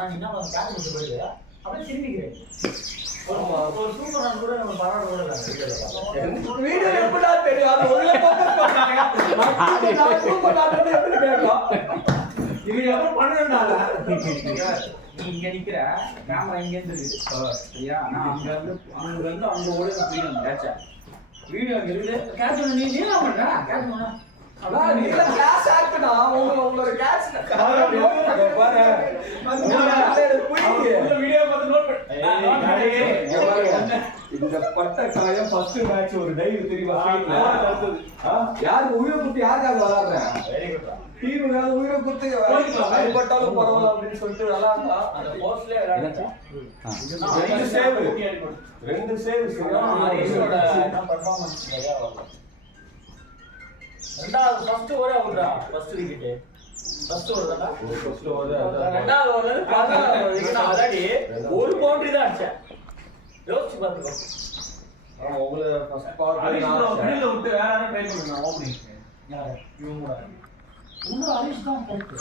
ஆனா நீ என்ன பண்ண கேட்ச் பண்ணி போயிட்டு அப்படியே திரும்பிக்கிறேன். ஒரு சூப்பர் நான் கூட நம்ம பாராட்ட கூட இல்ல. வீடியோ எப்படா தெரியும்? அது ஒரே ஃபோக்கஸ் பண்ணாங்க. நான் சூப்பர் டாக்டர் எப்படி கேட்கலாம்? இது எப்ப பண்ணறனால நீ இங்க நிக்கிற கேமரா இங்க இருந்து இருக்கு. சரியா? நான் அங்க இருந்து அங்க ஓடி போய் கேட்சா. வீடியோ அங்க இருக்கு. கேட்ச் பண்ணி நீ என்ன பண்ற? கேட்ச் பண்ணா அதான் நீ கிளாஸ் ஆக்டனா உங்களோட கேட்ச் பாரு வீடியோ பார்த்து நோட் பண்ணு. இந்த பட்ட காயம் ஃபர்ஸ்ட் மேட்ச் ஒரு டைவ் தெரியுமா? யாருக்கு உயிரை குத்தி யாருக்காக விளையாடுறேன்? டீமுக்காக உயிரை குத்தி அடிபட்டாலும் பரவாயில்ல அப்படின்னு சொல்லிட்டு விளையாண்டா அந்த போஸ்ட்லயே விளையாடுச்சா. ரெண்டு சேவ் ஹரிஷோட என்ன பெர்ஃபார்மன்ஸ் நிறைய வரல. ரெண்டாவது ஃபர்ஸ்ட் ஓவர் அவுட்ரா. ஃபர்ஸ்ட் விக்கெட் ஃபர்ஸ்ட் ஓவர் தானா? ஃபர்ஸ்ட் ஓவர் ரெண்டாவது ஓவர் பார்த்தா விக்கெட் அதாடி ஒரு பவுண்டரி தான் அடிச்சேன். யோசிச்சு பாத்துக்கோ. உங்களை ஃபர்ஸ்ட் பார்ட் மிடில்ல விட்டு வேற யாரும் ட்ரை பண்ணுங்க ஓபனிங். யாரு? இவங்க உள்ள ஹரிஷ் தான் கரெக்ட்.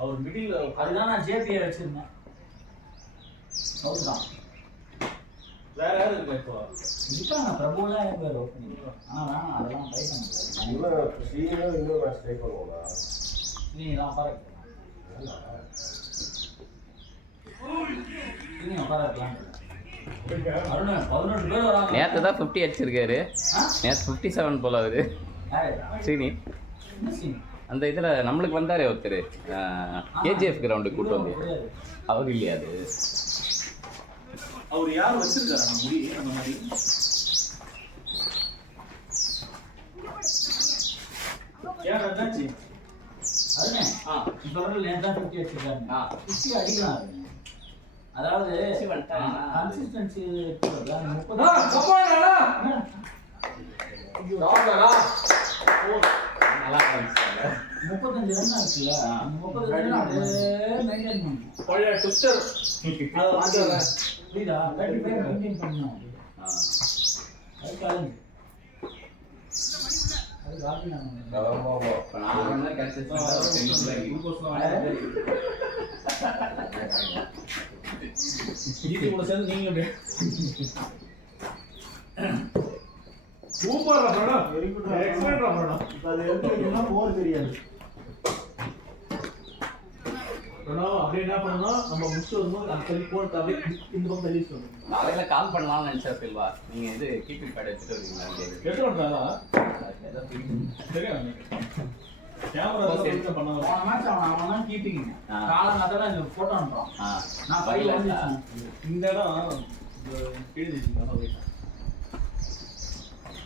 அவர் மிடில் அதுதான் நான் ஜேபியை வச்சிருந்தேன். அவுட்தான். வேற யாரு இருக்கு இப்போ? இருக்காங்க பிரபுலாம் பேர் ஓப்பனிங். ஆனா வேணாம் அதெல்லாம் ட்ரை பண்ண முடியாது. இவன் சீனியர் இன்னொரு மேட்ச் ட்ரை பண்ணுவோம்டா. நீ எல்லாம் பாரு. நீ பாருக்கலாம். அருண் 11 பேர் வராங்க. நேத்து தான் 50 அடிச்சிருக்காரு. நேத்து 57 போல அவரு. சீனி அந்த இதுல நம்மளுக்கு வந்தாரே ஒருத்தர் கேஜிஎஃப் கிரவுண்டுக்கு கூட்டு வந்து அவர் இல்லையா அது? அவர் யார் வச்சிருக்காரு முடி அந்த மாதிரி? யார் அதாச்சி? அருணே இப்ப வரல நேத்து தான் 50 அடிச்சிருக்காங்க. 50 அடிக்கலாம் அருணே. அதாவது கன்சிஸ்டன்சி இருக்குல்ல 30 கப்பாடா சாப்பிடா நல்லா இருந்துச்சு. 35 ரன் இருக்குல்ல 30 ரன் அப்படியே மெயின்டைன் பண்ணணும். பழைய ட்விஸ்டர் அத வாங்குறல புரியுதா? 35 மெயின்டைன் பண்ணணும். அது காலம் அது காலம் ஆமா இப்ப நான் வந்து கன்சிஸ்டன்ட்டா இது கூட சேர்ந்து நீங்க சூப்பர் ரா வெரி குட் எக்ஸலென்ட் ரா அது எப்படி போர் தெரியாது. அப்படியே என்ன பண்ணணும் நம்ம முடிச்சு வரும்போது அந்த தள்ளி போட்டு அப்படியே இந்த பக்கம் தள்ளி சொல்லணும். நாளையில கால் பண்ணலாம்னு நினைச்சா செல்வா நீங்க இது கீப்பிங் பேட் எடுத்துட்டு வரீங்களா? எட்டு வந்தாதா சரியா கேமரா தான் பண்ணாம போன மேட்ச் அவன் தான் கீப்பிங். காலங்காத்தால இந்த போட்டோ அனுப்புறான். நான் பையில வந்துச்சேன். இந்த இடம் எழுதிச்சு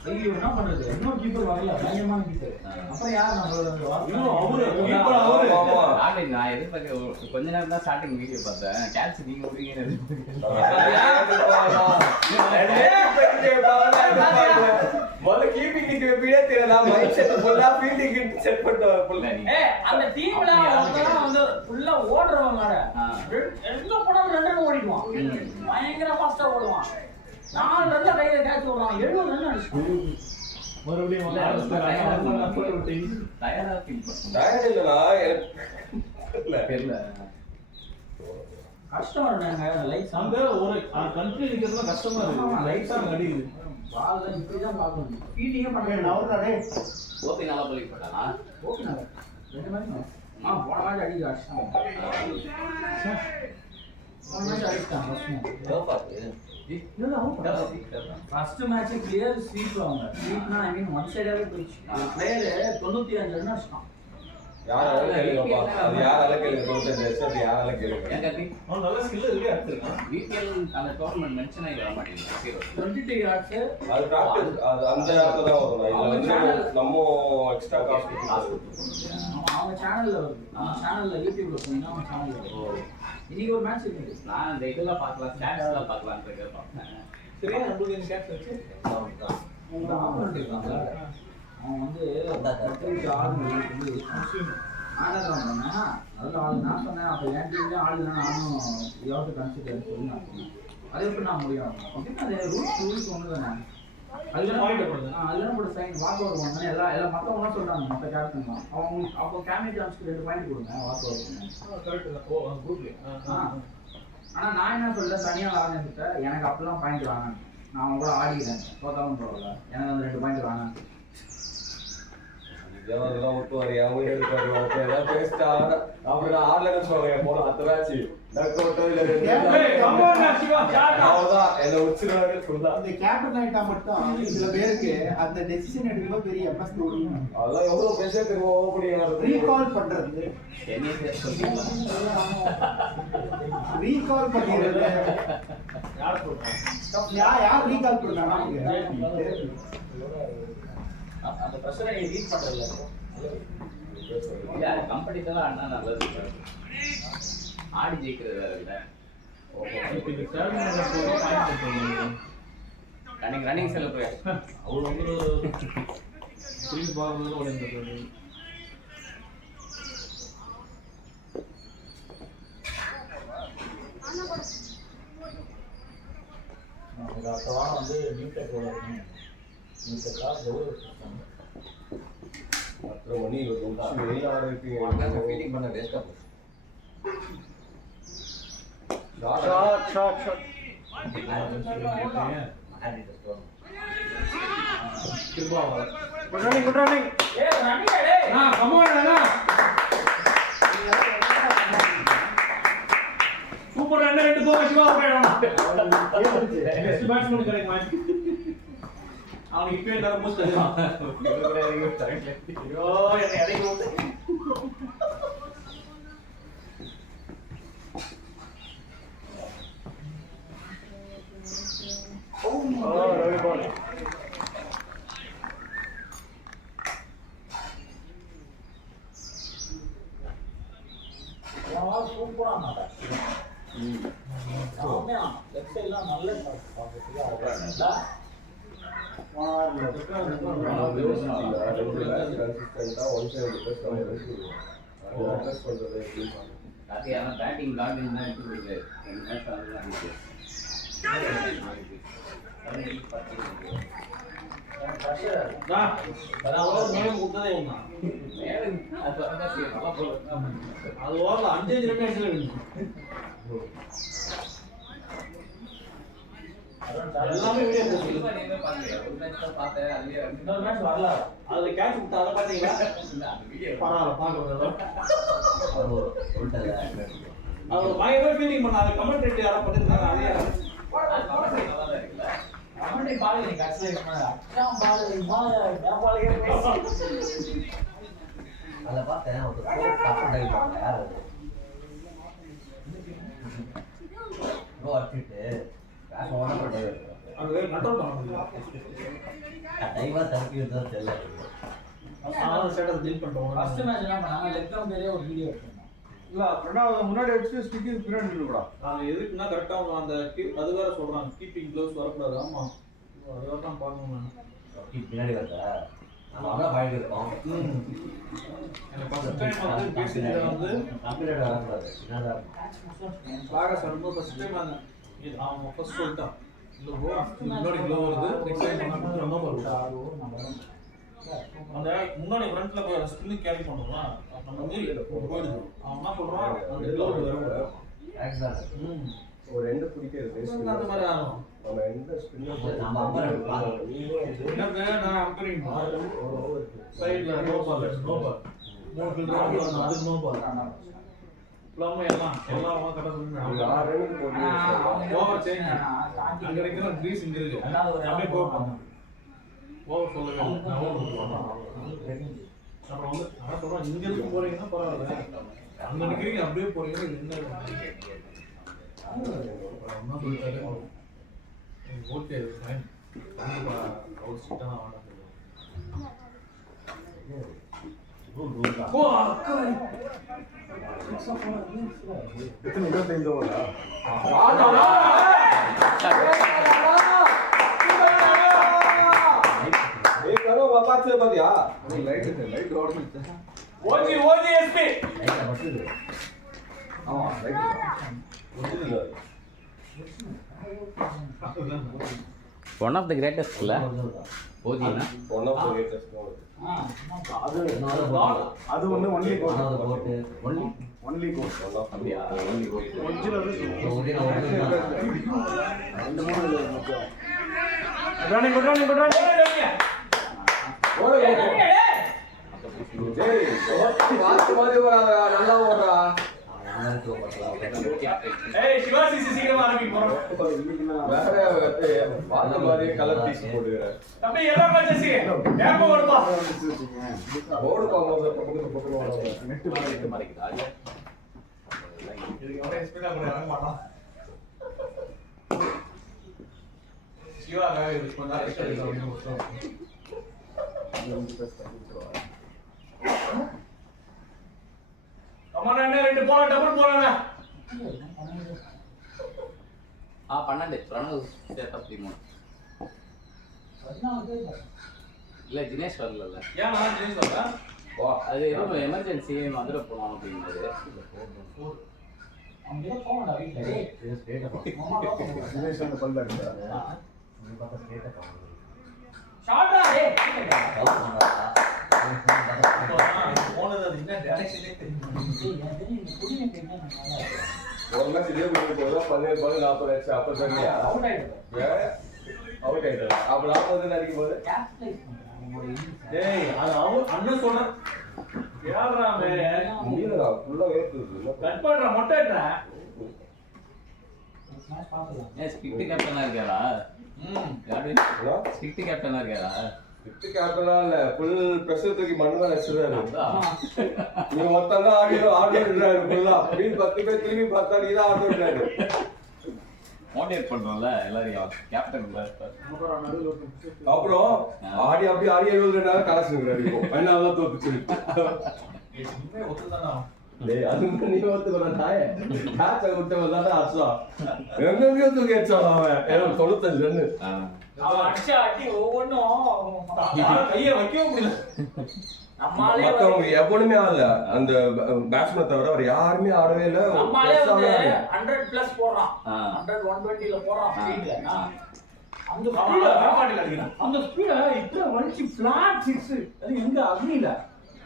ஐயோ என்ன பண்றது? இன்னும் கீப்பர் வரல. பயங்கரமான கீப்பர். அப்புறம் யார் இன்னும் அவரு நான் எதிர்பார்க்க கொஞ்ச நேரம் தான் ஸ்டார்டிங் வீடியோ பார்த்தேன். கேட்ச் நீங்க விடுவீங்கன்னு முதல்ல கீப்பிங் நிக்க வைப்பீடே தெரியல. மைண்ட் செட் ஃபுல்லா ஃபீல்டிங் செட் பண்ணிட்டு ஃபுல்லா அந்த டீம்ல வந்து ஃபுல்லா ஓடுறவங்க எங்க போனாலும் 2 ரன் ஓடிடுவான். பயங்கர ஃபாஸ்டா ஓடுவான். 4 ரன்ல கையில கேட்ச் ஓடுறான். 70 ரன் அடிச்சான். மறுபடியும் டயர்டா ஃபீல் டயர்ட் இல்லடா தெரியல. கஷ்டம் இருந்தாங்க லைட் அங்க ஒரு கண்ட்ரி நிக்கிறதுல கஷ்டமா இருக்கு. லைட்டா அடிக்குது. பால்ல இப்படி தான் பார்க்கணும். ஃபீல்டிங்கே பண்ண நவர்றானே. ஓபி நல்லா போலி போட்டானா? ஓகே நான் 2 மேட்ச் போன மேட்ச் அடிச்சு அடிச்சான். போன மேட்ச் அடிச்சான் ஃபர்ஸ்ட் மேட்ச் கிளியர் ஸ்வீப் அவங்க. ஸ்வீப்னா ஐ மீன் ஒன் சைடாவே போயிடுச்சு. பிளேயர் 95 ரன் அடிச்சான். யாரால கேளுங்கப்பா அது யாரால கேளுங்க சொல்றது அது யாரால கேளுங்க ஏன் கத்தி அவன் நல்ல ஸ்கில் இருக்கு எடுத்துறான். வீக்கெல் அந்த டோர்னமெண்ட் மென்ஷன் ஆகி வர மாட்டேங்குது. 22 yards அது பிராக்டிஸ் அது அந்த இடத்துல தான் வரும். இதுல வந்து நம்ம எக்ஸ்ட்ரா காஸ்ட் அவங்க சேனல்ல வருது. அவங்க சேனல்ல யூடியூப்ல போனா அவங்க சேனல்ல வரும். இன்னைக்கு ஒரு மேட்ச் இருக்கு. நான் இந்த இதெல்லாம் பார்க்கலாம் ஸ்டாட்ஸ்லாம் பார்க்கலாம் இருக்கேன். சரியா நம்மளுக்கு இந்த கேட்ச் வச்சு அவங்க ஆப்போனன்ட் இருக்காங்க. அவன் வந்து கத்திரிக்கு ஆடுறது முஸ்லீம் ஆனதான் பண்ணா அதில் ஆள் நான் சொன்னேன். அப்போ என் டீம்லேயும் ஆள் இல்லைன்னா நானும் யாருக்கு கன்சிடர் சொல்லி நான் சொன்னேன். அது எப்படி நான் முடியும் அப்படின்னு அது ரூல்ஸ் ஒன்று தானே. அதுல பாயிண்ட் போடுங்க. அதெல்லாம் கூட சைன் வாக்கு வருவாங்க எல்லாம் மற்றவங்களாம் சொல்கிறாங்க மற்ற கேப்டன் அவங்க அப்போ கேமினி ஜான்ஸ்க்கு 2 பாயிண்ட் கொடுங்க வாக்கு வருவாங்க. கரெக்ட் தான். ஓ குட்லி. ஆனால் நான் என்ன சொல்ல தனியாக ஆரம்பிச்சிட்ட எனக்கு அப்பெல்லாம் பாயிண்ட் வாங்க நான் அவங்க கூட ஆடிக்கிறேன் தோத்தாலும் பரவாயில்ல எனக்கு அந்த 2 பாயிண்ட் வாங்க. அதெல்லாம் ஒட்டுவாரு அவங்க எடுப்பாரு ஏதாவது பேசிட்டா அப்படி நான் ஆடலன்னு சொல்லுவேன் போன 10 மேட்ச் அவ்வளவுதான் என்ன உச்சிருவாரு ஃபுல்லா. அந்த கேப்டன் ஆயிட்டா மட்டும் சில பேருக்கு அந்த டெசிஷன் எடுக்கும்போது பெரிய எம்எஸ் கொடுக்கணும். அதெல்லாம் எவ்வளவு பேச தெரியும் ரீகால் பண்றது ரீகால் பண்ணிடுறது யார் ரீகால் பண்றாங்க அந்த பிரச்சனை ரீட் பண்ணுறதில்ல இல்லை அது கம்பெனிஸெல்லாம் அண்ணா நல்லது ஆடி ஜெயிக்கிறது வேற இல்லை. இப்போ இந்த டெர்மினல்ல போய் பாயிண்ட் போடுங்க. அன்னைக்கு ரன்னிங் செல்ல போய் அவ்வளோ வந்து திரும்பி பார்க்கறது உடனே நமக்கு அடுத்த வாரம் வந்து நியூடெக் இருக்கணும். நியூடெக்காக கௌரவிச்சிருக்காங்க. 10 மணி வெளியாட இருக்கீங்க ஃபீலிங் பண்ண வேஸ்ட்டாக போச்சு. Shot good running. ஏய் ரன்னிங் டேய் கம் ஆன் அண்ணா. சூப்பர் ரன் 2 கோல் சிவா போயிடணும். பெஸ்ட் பேட்ஸ்மேன் கிடைக்கும் மேட்ச். அவனுக்கு இப்போ என்ன மூஸ் தெரியும். ஐயோ என்ன அடிக்க வந்து. ரவி பால். சூப்பரா இருந்தாங்க. லெஃப்ட் சைடுலாம் நல்ல பார்க்கறதுக்கு அழகா அது ஆனால் பேட்டிங் கார்டிங் தான் எடுத்து கொடுக்குது 2 மேட்ச் ஆகுது அன்னைக்கு. அது ஓவர்ல 5 ரன் அடிச்சல எல்லாமே வீடியோ சில்வா நீங்க பாத்தீங்க ஒரு மேட்ச் தான் பார்த்தேன் அதுலயே இன்னொரு மேட்ச் வரல. அதுல கேட்ச் விட்டா அத பாத்தீங்களா அந்த வீடியோ பரவாயில்ல பாக்குறது அது உள்டல அவர் பயங்கர ஃபீலிங் பண்ண அது கமெண்ட் யாரா பண்ணிருக்காங்க அதே கமெண்ட்ரி பால் நீ கட்ஸ்ல இருக்கணும். அச்சாம் பால் நேபாளியே அதை பார்த்தேன் ஒரு தப்பு டைப் பண்ண யார் அது ரோ அடிச்சுட்டு வேற ஒன்றும் பண்ணவே அது கண்ட்ரோல் பண்ண முடியல. டைவா தப்பி இருந்தாலும் தெரியல. நான் ஸ்டேட்டஸ் டீல் பண்ணிட்டோம். ஃபர்ஸ்ட் மேட்ச் என்ன பண்ணாங்க லெக் கம்பேரே ஒரு வீடியோ எடுத்தோம். இல்ல ரெண்டாவது முன்னாடி அடிச்சு ஸ்டிக்கு பின்னாடி நின்னுடா. அது எதுக்குன்னா கரெக்டா அந்த அது வேற சொல்றாங்க கீப்பிங் க்ளோஸ் வரக்கூடாது. ஆமா அது வேற தான் பார்க்கணும் நான். பின்னாடி வரதா நம்ம அங்க பாயிண்ட் இருக்கோம். எனக்கு ஃபர்ஸ்ட் டைம் வந்து பேசினது வந்து கம்ப்ளீட் வரக்கூடாது. என்னடா பாக சொல்லும்போது ஃபர்ஸ்ட் டைம் அந்த இது அவன் ஃபர்ஸ்ட் சொல்லிட்டான் இல்ல ப்ரோ முன்னாடி க்ளோ வருது நெக்ஸ்ட் டைம் பண்ணா ரொம்ப வருது. அந்த முன்னாடி ஃப்ரண்ட்ல போய் ஸ்பின் கேரி பண்ணுவோம்ல நம்ம மீறி போயிடுது. அவன் என்ன சொல்றான் அந்த க்ளோ வரக்கூடாது. ஆக்சுவலா ஒரு ரெண்டு பிடிக்கிறது அந்த மாதிரி ஆகும். நம்ம எந்த ஸ்பின்னர் நம்ம அம்பர் எனக்கு நான் அம்பரிங் சைடுல நோ பால் மூணு ஃபில்டர் அது நோ பால் பிளம் எல்லாம் அவங்க கரெக்டா சொல்லுங்க. 6 ரன் போட்டு ஓவர் சேஞ்ச் அங்க இருக்கிற கிரீஸ் இங்க இருக்கு அப்படியே கோ பண்ணு ஓவர் சொல்லவே நான் ஓவர் அப்புறம் வந்து நான் சொல்றேன் இங்க இருந்து போறீங்கன்னா பரவாயில்ல அங்க நிக்கிறீங்க அப்படியே போறீங்க இது என்ன அம்மா சொல்லிட்டாரு ஓகே ஃபைன் அவுட் ஸ்ட்ரிக்ட்டா நான் வாங்க ஓ அக்கா 25 ஓவரா ஏய் கரோ பாப்பாச்சே பாத்தியா லைட் ஓடுது ஓஜி எஸ்பி லைட்டா பட்டுது. ஆமா லைட் ஓடுது ஒன் ஆஃப் த கிரேட்டஸ்ட் இல்லை ஓஜினா ஒன் ஆஃப் தி கிரேட்டஸ்ட் அது ஒன்று ஒன்லி கோட் ஒன்லி கோட் அப்படியா ஒன்லி கோட் ரெண்டு மூணு முக்கியம் வாத்து மாதிரி வராதா, நல்லா ஓடுறா. சிவாசி சீக்கிரமா ஆரம்பிப்போம். வேற வாத்து மாதிரியே கலர் பீஸ் போட்டுக்கிறேன். தம்பி எல்லாம் பச்சசி ஏப்ப வருப்பா. போர்டு பாக்கும்போது பக்கத்துல போட்டுருவாங்க. நெட் மாறிக்குதா இதுக்கு அவரே ஸ்பீடா கூட இறங்க மாட்டான். சிவாக இது கொஞ்ச நேரம் எக்ஸ்ட்ரா பண்ணி அம்மா என்ன ரெண்டு போல டபுள் போறானே. பன்னெண்டு பிரணவ் சேர்த்தா 13 இல்லை தினேஷ் வரல ஏன் நான் ஜெயிஸ் வரல. அது எதுவும் எமர்ஜென்சி மதுரை போகலாம் அப்படிங்கிறது ஷார்ட்டா டேய் போனது அது என்ன டைரக்ஷனே தெரியும். ஒரு மேட்ச் இதே பண்ணி போதா 17 பால் 40 ஆச்சு. அப்ப தெரியலையா அவுட் ஆயிடுது. அவுட் ஆயிட்டாரு. அப்ப 40 அடிக்கும் போது டேய் அது அண்ணன் சொல்ற யாராமே முடியலடா, ஃபுல்லா வேர்க்குது. கட் பண்ற மொட்டைட்ற. ஸ்ட்ரிக்ட் கேப்டனா இருக்காரா யாரு என்ன? ஸ்ட்ரிக்ட் கேப்டனா இருக்காரா ஃபிஃப்த் கேப்டனா இல்ல, ஃபுல் பிரஷர் தூக்கி மண்ணுல வச்சிருக்காரு. நீங்க மொத்தம் தான் ஆடிடுறாரு ஃபுல்லா. அப்படின்னு 10 பேர் திரும்பி 10 அடிக்கு தான் ஆடிடுறாரு. மோட்டிவேட் பண்றோம்ல எல்லாரையும் கேப்டன் அப்புறம் ஆடி அப்படி ஆடி 72 நேரம் கலசுங்கிறாரு. இப்போ ஃபைனல் தான் தோத்துச்சு. சும்மே ஒத்துதானா. டேய் அது நீ ஒத்துக்கற நாயே. மேட்ச் விட்டவன் தான் அர்த்தம். எங்கெங்கயோ தூக்கி அடிச்சான் அவன். 95 ரன். அவன் அடிச்ச அடி ஒவ்வொன்றும் கையை வைக்கவே முடியல. நம்மாலே மத்தவங்க எவனுமே ஆடல. அந்த பேட்ஸ்மேன் தவிர வேற யாருமே ஆடவே இல்ல. நம்மாலே வந்து 100 பிளஸ் போடுறான். 100 120ல போடுறான் ஸ்பீட்ல. அந்த ஸ்பீட காப்பாட்டி அடிக்கிறான். அந்த ஸ்பீட இப்ப வலிச்சு ஃபிளாட் 6 அது எங்க அக்னில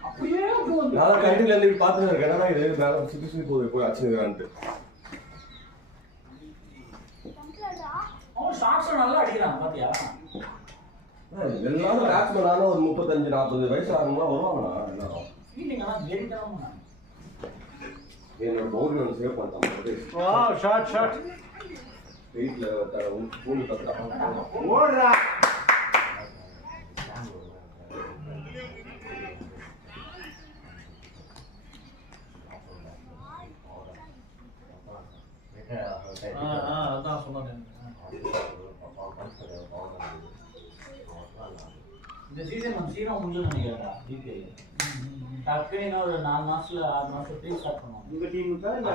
அப்படியே போகுது. நான் கண்டில இருந்து பாத்துட்டு இருக்கேன். என்னடா இது மேல சுத்தி போய் அடிச்சுக்கிறான்ட்டு. அவன் ஷாட்ஸ் நல்லா அடிக்கிறான் பாத்தியா? எல்லாரும் பேட்ஸ்மேன் ஆனா ஒரு 35-40 வயசு ஆகுங்களா வருவாங்கண்ணா எல்லாரும். ஃபீலிங் ஆனா வெறித்தனமா என்னோட பவுலிங் ஒன்று சேவ் பண்ணிட்டான். வாவ் ஷாட் வெயிட்ல பூமி கத்துறான். ஓடுறா. அதான் சொன்னேன். இந்த சீசன் நம்ம சீக்கிரம் முடிஞ்சு நினைக்கிறேன். டிபிஎல் டக்குனு இன்னொரு 4 மாசத்துல 6 மாசம் ப்ரீ ஸ்டார்ட் பண்ணுவோம். உங்க டீமுக்கா இல்ல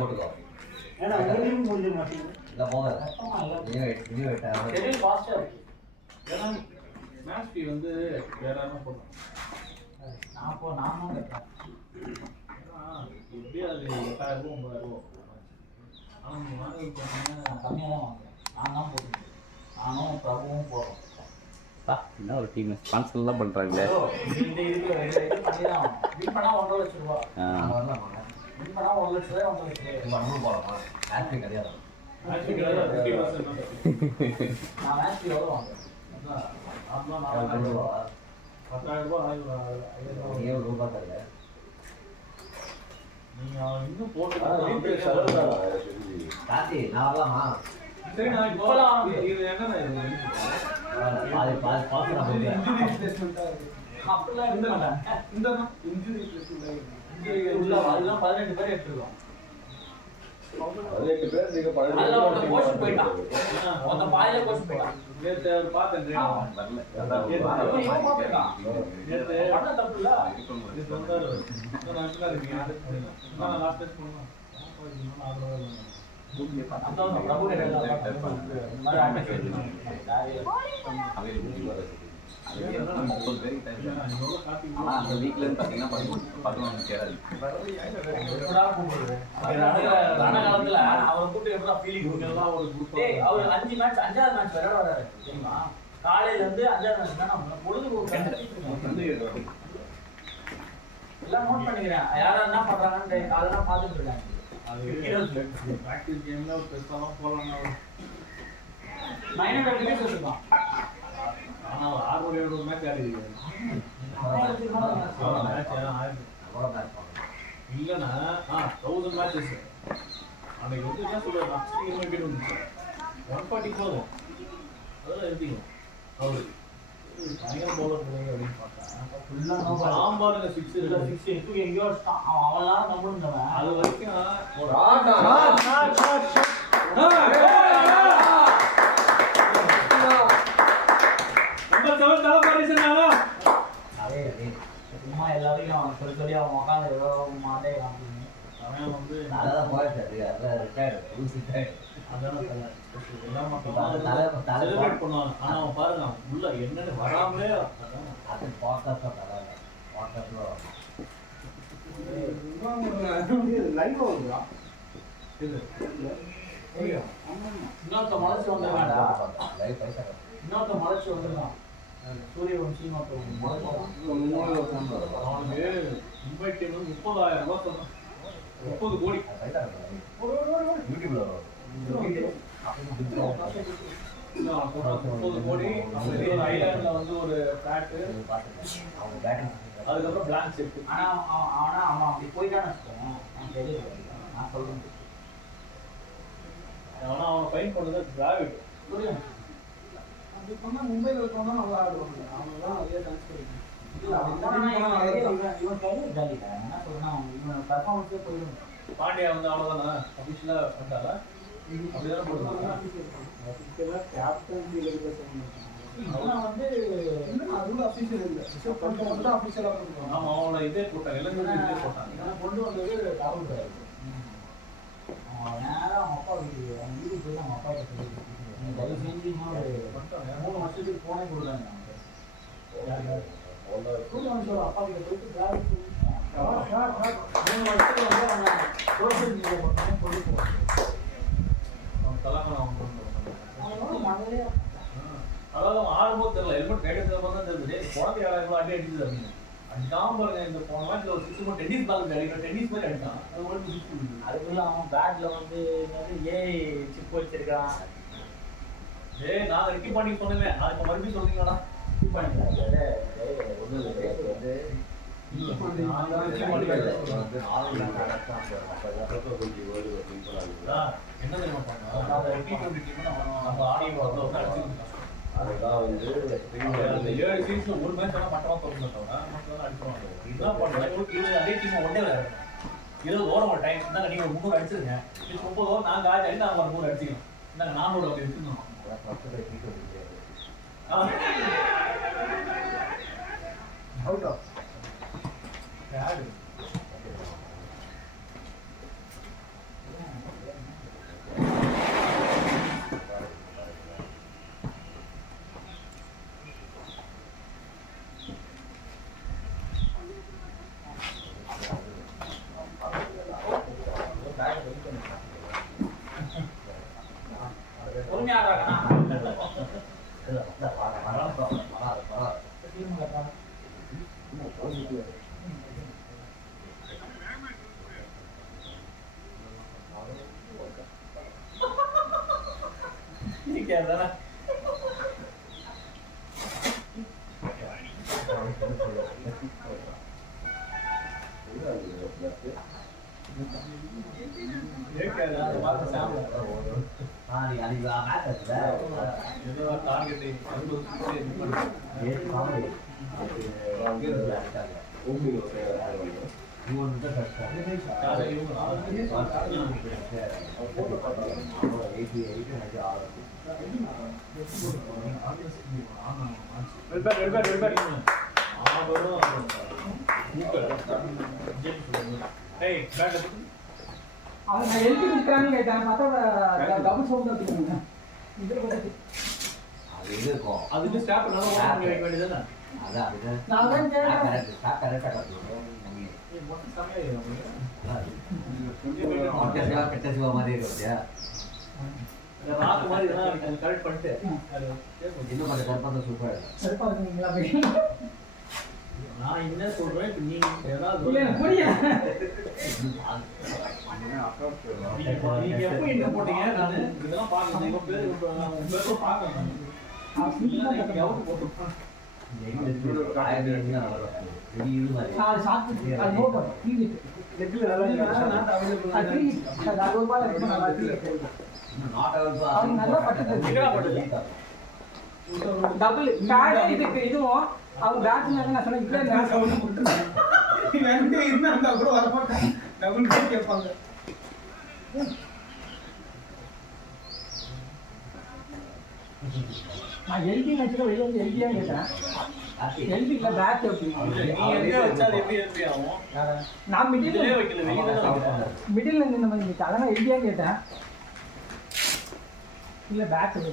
போட்டுக்கோ. ஏன்னா உங்க டீம் முடிஞ்ச மாட்டீங்க. இல்ல போங்க. கஷ்டமா இல்ல. நீங்க ஷெட்யூல் ஃபாஸ்டா இருக்கு. ஏன்னா மேட்ச் ஃபீ வந்து வேற யாரும் போடுறான். நான் தான் கட்டுறேன். எப்படி அது 8000 ரூபா 9000 ரூபா. ஆனால் நீங்கள் வாங்கி போனீங்கன்னா நான் கம்மியாக தான் வாங்குறேன். நான் தான் போட்டுருக்கேன். நானும் பிரபுவும் போடுறோம். என்ன ஒரு டீம் ஸ்பான்சர்லாம் பண்ணுறாங்களே. இந்த இதுக்கு இது பண்ணி தான் ஆகணும். வின் பண்ணா 1.5 லட்சம் ரூபா. வின் பண்ணா 1 லட்சம் ரூபாய் 1 லட்சம் ரூபாய். நம்ம போறோமா? ஆக்டிங் கிடையாது. மேட்ச் ஃபீ கிடையாது 50%. நான் மேட்ச் எவ்வளோ வாங்குறேன்? அதான் அது நான் ரூபா. 10,000 ரூபா 5,000 நீ எவ்வளவு ரூபா தரல? நீங்க இன்னும் போட்டு வீட்டு செலவு தான் கார்த்தி நான் வரலாமா? சரி நான் இப்போ இது என்னன்னா இது பாதி பாஸ் நான் போடுறேன். அப்படிலாம் இருக்க மாட்டேன். இந்த இன்ஜுரி பிளேஸ்மென்ட் இன்ஜுரி உள்ள அதெல்லாம் 18 பேர் எடுத்துருக்கோம். 18 பேர் நீங்க அதுல ஒருத்தன் கோச் போயிட்டான். ஒருத்தன் பாதியில கோச் போயிட்டான். நேத்து பார்த்தேன் வரல இவன் போட்டுட்டான். நேத்து பண்ண தப்பு இல்ல. இது வந்தாரு நான் என்ன இருக்கீங்க நான் லாஸ்ட் டெஸ்ட் பண்ணேன் அதான் பிரபு கிட்ட எல்லாம் பார்த்தேன். இந்த மாதிரி ஆட்டை கேட்டு அவைலபிலிட்டி வர அது எல்லாம் நம்ம 30 பேருக்கு டைம். ஆனால் அந்த வீக்லேருந்து பார்த்தீங்கன்னா 11 சேராது. எப்படா கூப்பிடுறது? ரணகாலத்துல அவரை கூப்பிட்டு எப்படா ஃபீலிங் எல்லாம் ஒரு group ஆ டேய் அவர் 5 மேட்ச் 5வது மேட்ச் விளையாட வராரு தெரியுமா? காலையில இருந்து 5வது மேட்ச் தான் நம்ம பொழுதுபோக்கு எல்லாம் நோட் பண்ணிக்கிறேன். யாரா என்ன பண்றாங்கன்னு அதெல்லாம் பார்த்துட்டு இருக்காங்க. அது practice gameல ஒரு பெருசாலாம் போலாம். 900 விக்கெட்ஸ் வச்சிருக்கான். ஆனா 600 மேட்ச் ஆடிருக்காரு. மேட்ச் ஆயிருக்கு. அவ்வளோ மேட்ச் பண்ணணும். இல்லைன்னா 1000 மேட்சஸ் அன்னைக்கு வந்து என்ன சொல்றாரு, 140 போதும் அதெல்லாம் எழுதிக்கும் அவரு பயங்கர பவுலர் பிள்ளைங்க அப்படின்னு பார்த்தா ஆம்பாருங்க 6 6 எங்கேயோ அவன்லாம் நம்புறவன் அது வரைக்கும் ஒரு நம்பர் 7 தலை பாரிசனால அதே அதே சும்மா எல்லாரையும் சொல்லி அவன் உட்காந்து ஏதோ மாட்டே காமிக்கணும். அவன் வந்து அதெல்லாம் போயிடுச்சு. அதெல்லாம் ரிட்டையர்டு, புதுசு ரிட்டையர்டு. அதான எல்லாம் செலிப்ரேட் பண்ணுவாங்க. ஆனா அவன் பாருங்க உள்ள என்னன்னு வராமலே அது பாட்காஸ்டாக தராங்க. பாட்காஸ்டில் லைவ் வருதா? இது இன்னொருத்த முளைச்சு வந்திருக்காடா. லைவ் பைசா இன்னொருத்த முளைச்சு வந்திருக்கான். சூரியவன்சி இன்னொருத்த முளைச்சு அவனுக்கு மும்பை டீம் 30,000 ரூபாய் சொன்னான். 30 கோடி பைசா யூடியூப்ல வரும். 30 கோடி. ஐலாண்ட்ல வந்து ஒரு பேட், பார்த்துட்டேன். அவங்க பேட்டிங் அதுக்கப்புறம் பிளாங்க் செட். ஆனா அவன் அப்படி போயிட்டான்னு வச்சுக்கோங்க. அவன் தெரியல. நான் சொல்றேன் ஆனா அவன் ஃபைன் பண்ணது டிராவிட். புரியும். அப்படி பண்ணா மும்பைல இருக்கவங்க நல்லா ஆடுவாங்க. அவங்க தான் நிறைய சான்ஸ் கிடைக்கும். இவன் கையில் ஜாலியில என்ன சொல்றேன்னா இவன் பர்ஃபார்மன்ஸே போயிடும். பாண்டியா வந்து அவ்வளவுதானே அபிஷியலா பண்ணிட்டாரா? அப்படிதானே போடுறாங்க. கேப்டன் அவன் வந்து அதுவும் அஃபீஷியல் இல்லை. ரிசர்வ் பண்ணிட்டு மட்டும் அஃபீஷியலாக பண்ணுவாங்க. ஆமா அவனோட இதே போட்டாங்க, இளைஞர்கள் இதே போட்டாங்க. இவன் கொண்டு வந்தது ராகுல் டிராவிட். அவன் நேரம் அவங்க அப்பா வீட்டுக்கு அவங்க வீட்டுக்கு போய் அவங்க அப்பா கிட்ட சொல்லி நீ தயவு செஞ்சு இன்னும் ஒரு 3 வருஷத்துக்கு போனே கொடுத்தாங்க. சூரியவன்சியோட அப்பா கிட்ட போயிட்டு டிராவிட் 3 வருஷத்துக்கு வந்து அவங்க சோசியல் மீடியா மட்டுமே சொல்லி போவாங்க. அவன் தலைமையில அவன் கொண்டு வந்தாங்க. அவனோட மகளே அதாவது அவன் ஆடும்போது தெரியல, ஹெல்மெட் கைடு தான் தெரிஞ்சது. குழந்தை யாராவது அடி அடிச்சுது அப்படின்னு அடிக்காம பாருங்க. இந்த போன மேட்ச்ல ஒரு 6 டென்னிஸ் பால் அடிக்கிற டென்னிஸ் மாதிரி அடிச்சான். அது ஒரு 6 அதுக்குள்ள அவன் பேட்ல வந்து சிப் வச்சிருக்கான். ஏய் நான் ரெக்கி பண்ணி சொன்னேன். அதுக்கு மறுபடியும் சொல்றீங்களாடா? சிப் பண்ணிட்டாங்க. ஒண்ணு இல்ல வந்து நான் தான் ரெக்கி பண்ணி வந்து ஆளுங்க நடத்தான் என்ன தெரியுமா பண்ணா அந்த T20 டீம் நம்ம ஆடி வந்து அடிச்சிருக்கோம். அதுதான் வந்து அந்த 7 சீசன்ல ஒரு மேட்ச் எல்லாம் மட்டமா தோத்துட்டோம்னா மத்தவங்க அடிச்சுவாங்க. இதுதான் பண்றேன். இவங்க அதே டீம் ஒண்ணே விளையாடுறாங்க. 20 ஓவர் டைம் இருந்தாங்க. நீங்க 300 அடிச்சிருங்க. இது 30 ஓவர் நாங்க அடி நாங்க 300 அடிச்சிக்கலாம். நாங்க 400 அப்படி வச்சிருந்தோம். அவுட் ஆஃப் யாரு அவன் எழுதி கொடுக்குறான்னு கேட்டாங்க. பார்த்தா டபுள் சவுண்ட் தான் கொடுக்குறாங்க. இது இருக்கும். அதுக்கு ஸ்டாப் நல்லா ஓபன் பண்ணி வைக்க வேண்டியதுதானே? அதான் அதுதான். நான் தான் கேட்டேன். கரெக்டா கட்டுவோம். ஏய் மொத்தம் சமையல் உங்களுக்கு. மொட்டை சிவா கெட்ட சிவா மாதிரி இருக்கியா? ராக்கு மாதிரி இதெல்லாம் கரெக்ட் பண்ணிட்டு அது இன்னும் கொஞ்சம் கற்பனை சூப்பரா இருக்கும். சரிப்பா இருக்கீங்களா போய்? நான் என்ன சொல்றேன் இப்ப நீங்க ஏதாவது இல்ல எனக்கு புரியல. நீங்க எப்போ என்ன போட்டீங்க? நானு இதெல்லாம் பாக்கணும். உங்க பேரு உங்க பேரு பாக்கணும். நீங்க அவுட் போட்டுருப்பேன். ஆயிரம் இருந்தா நல்லா இருக்கும். இது மாதிரி. அது சாப்பிட்டு அது நோ பண்ணு. Feel it. லெக்ல நல்லா இருக்கு. அது ஃபீல் இட். அது ஒரு பால் இருக்கு நல்லா இருக்கு. நாட் அவுட் அது நல்லா பட்டது. நிகரா பட்டது. டபுள் பேட் இதுக்கு இதுவும் அவங்க பேட்ஸ்ல நான் சொன்னேன் இல்ல நான் சவுண்ட் போட்டுறேன். இவன்ட்டே இருந்தா கூட வர மாட்டான். டபுள் பேட் கேட்பாங்க. நான் எல்பி மேட்ச்ல வெளிய வந்து எல்பியா கேட்டேன். எல்பி இல்ல பேட் ஓகே. நீ எங்க வச்சா அது எப்படி ஆகும்? நான் இதுலயே வைக்கல வெளியில தான் வைக்கணும். மிடில் இருந்து இந்த மாதிரி அதான் எல்பியா கேட்டேன். இல்ல பேட் ஓகே.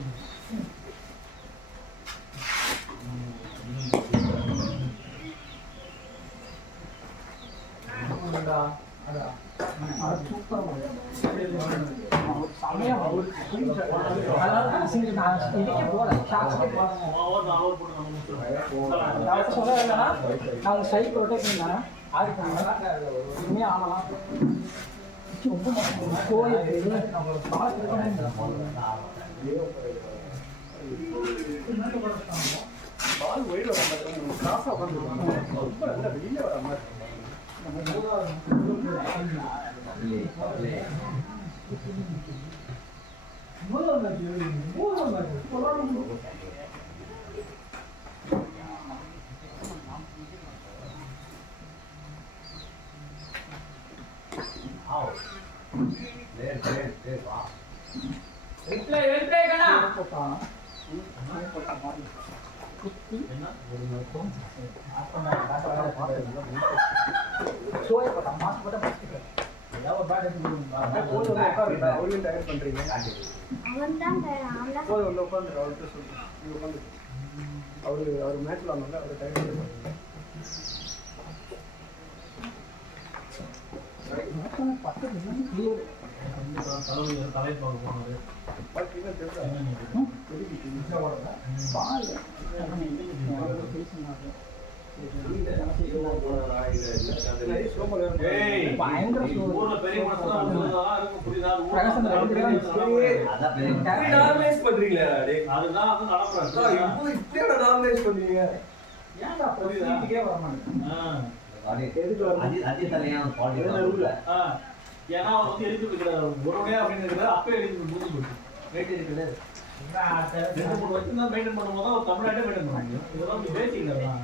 அவர் மேட்ச்ல வந்தாங்க அவர் டைம் ஏன்னா அவர் வந்து எழுதி கொடுக்கிறார் ஒருவனே அப்படின்னு அப்பே எழுதி முடிஞ்சு போச்சு. ரெண்டு மூணு வருஷம் தான் மெயின்டைன் பண்ணும்போது தான் ஒரு தமிழ்நாட்டே மெயின்டைன் பண்ண முடியும். இதெல்லாம் பேசிக் தான்.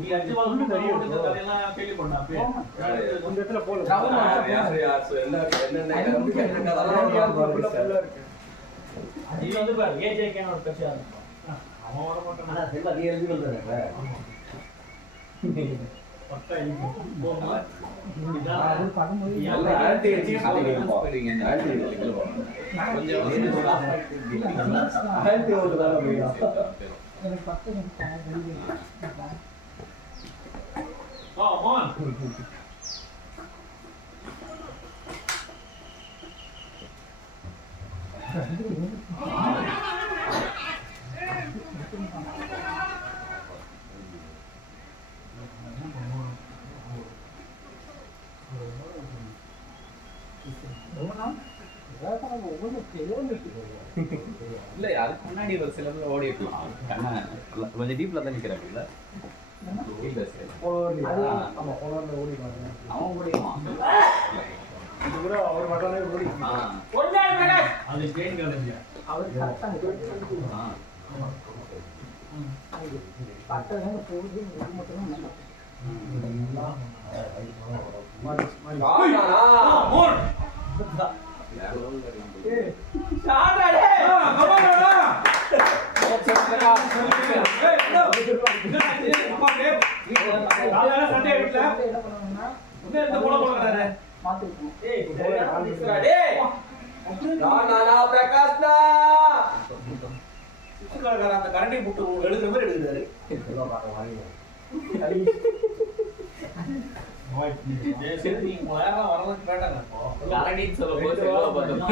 நீ அஞ்சு வாரம் கதையெல்லாம் கேள்வி பண்ண அப்பே இந்த இடத்துல போல அது வந்து பாரு ஏஜேகேன ஒரு கட்சியா இருக்கும். அவன் வர மாட்டான். செல்வா நீ எழுதி கொடுத்துறேன். பக்கா எழுதி போமா. இல்ல அதுக்கு முன்னாடி ஒரு சிலர் ஓடி இருக்கலாம். கண்ணா கொஞ்சம் டீப்ல தான் நிக்கிறாங்கல்ல. அவன் ஓடிடுவான். அவர் மட்டும் ஓடி அது ட்ரெயின் காலேஜ் அவர் கரெக்டா பட்டை போகுது மட்டும் பிரகாஷ்னா கரண்ட் அந்த கரண்டி போட்டு எடுக்கிற மாதிரி எடுக்கிறாரு. சரி நீங்க 3000 வரலன்னு கேட்டாங்க. கரடின்னு சொல்லும்போது செல்வா பார்த்தோம்.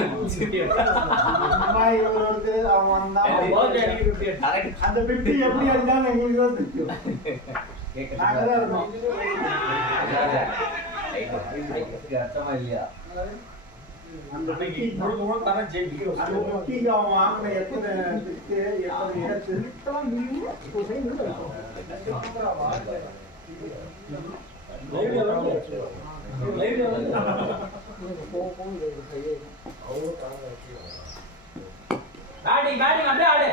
அம்மா இவர் ஒருத்தர் அவன் வந்தான். கரடி அந்த பெட்டி எப்படி அடிச்சாலும் எங்களுக்கு தான் தெரியும். நாங்க தான் இருக்கோம். அர்த்தமா இல்லையா? அந்த பெட்டி முழுக்க முழுக்க தானே ஜெயிக்கும். அந்த பெட்டிக்கு அவன் வாங்கின எத்தனை பெட்டி, எத்தனை ஏச்சு. பேட்டிங் அப்படியே ஆடு.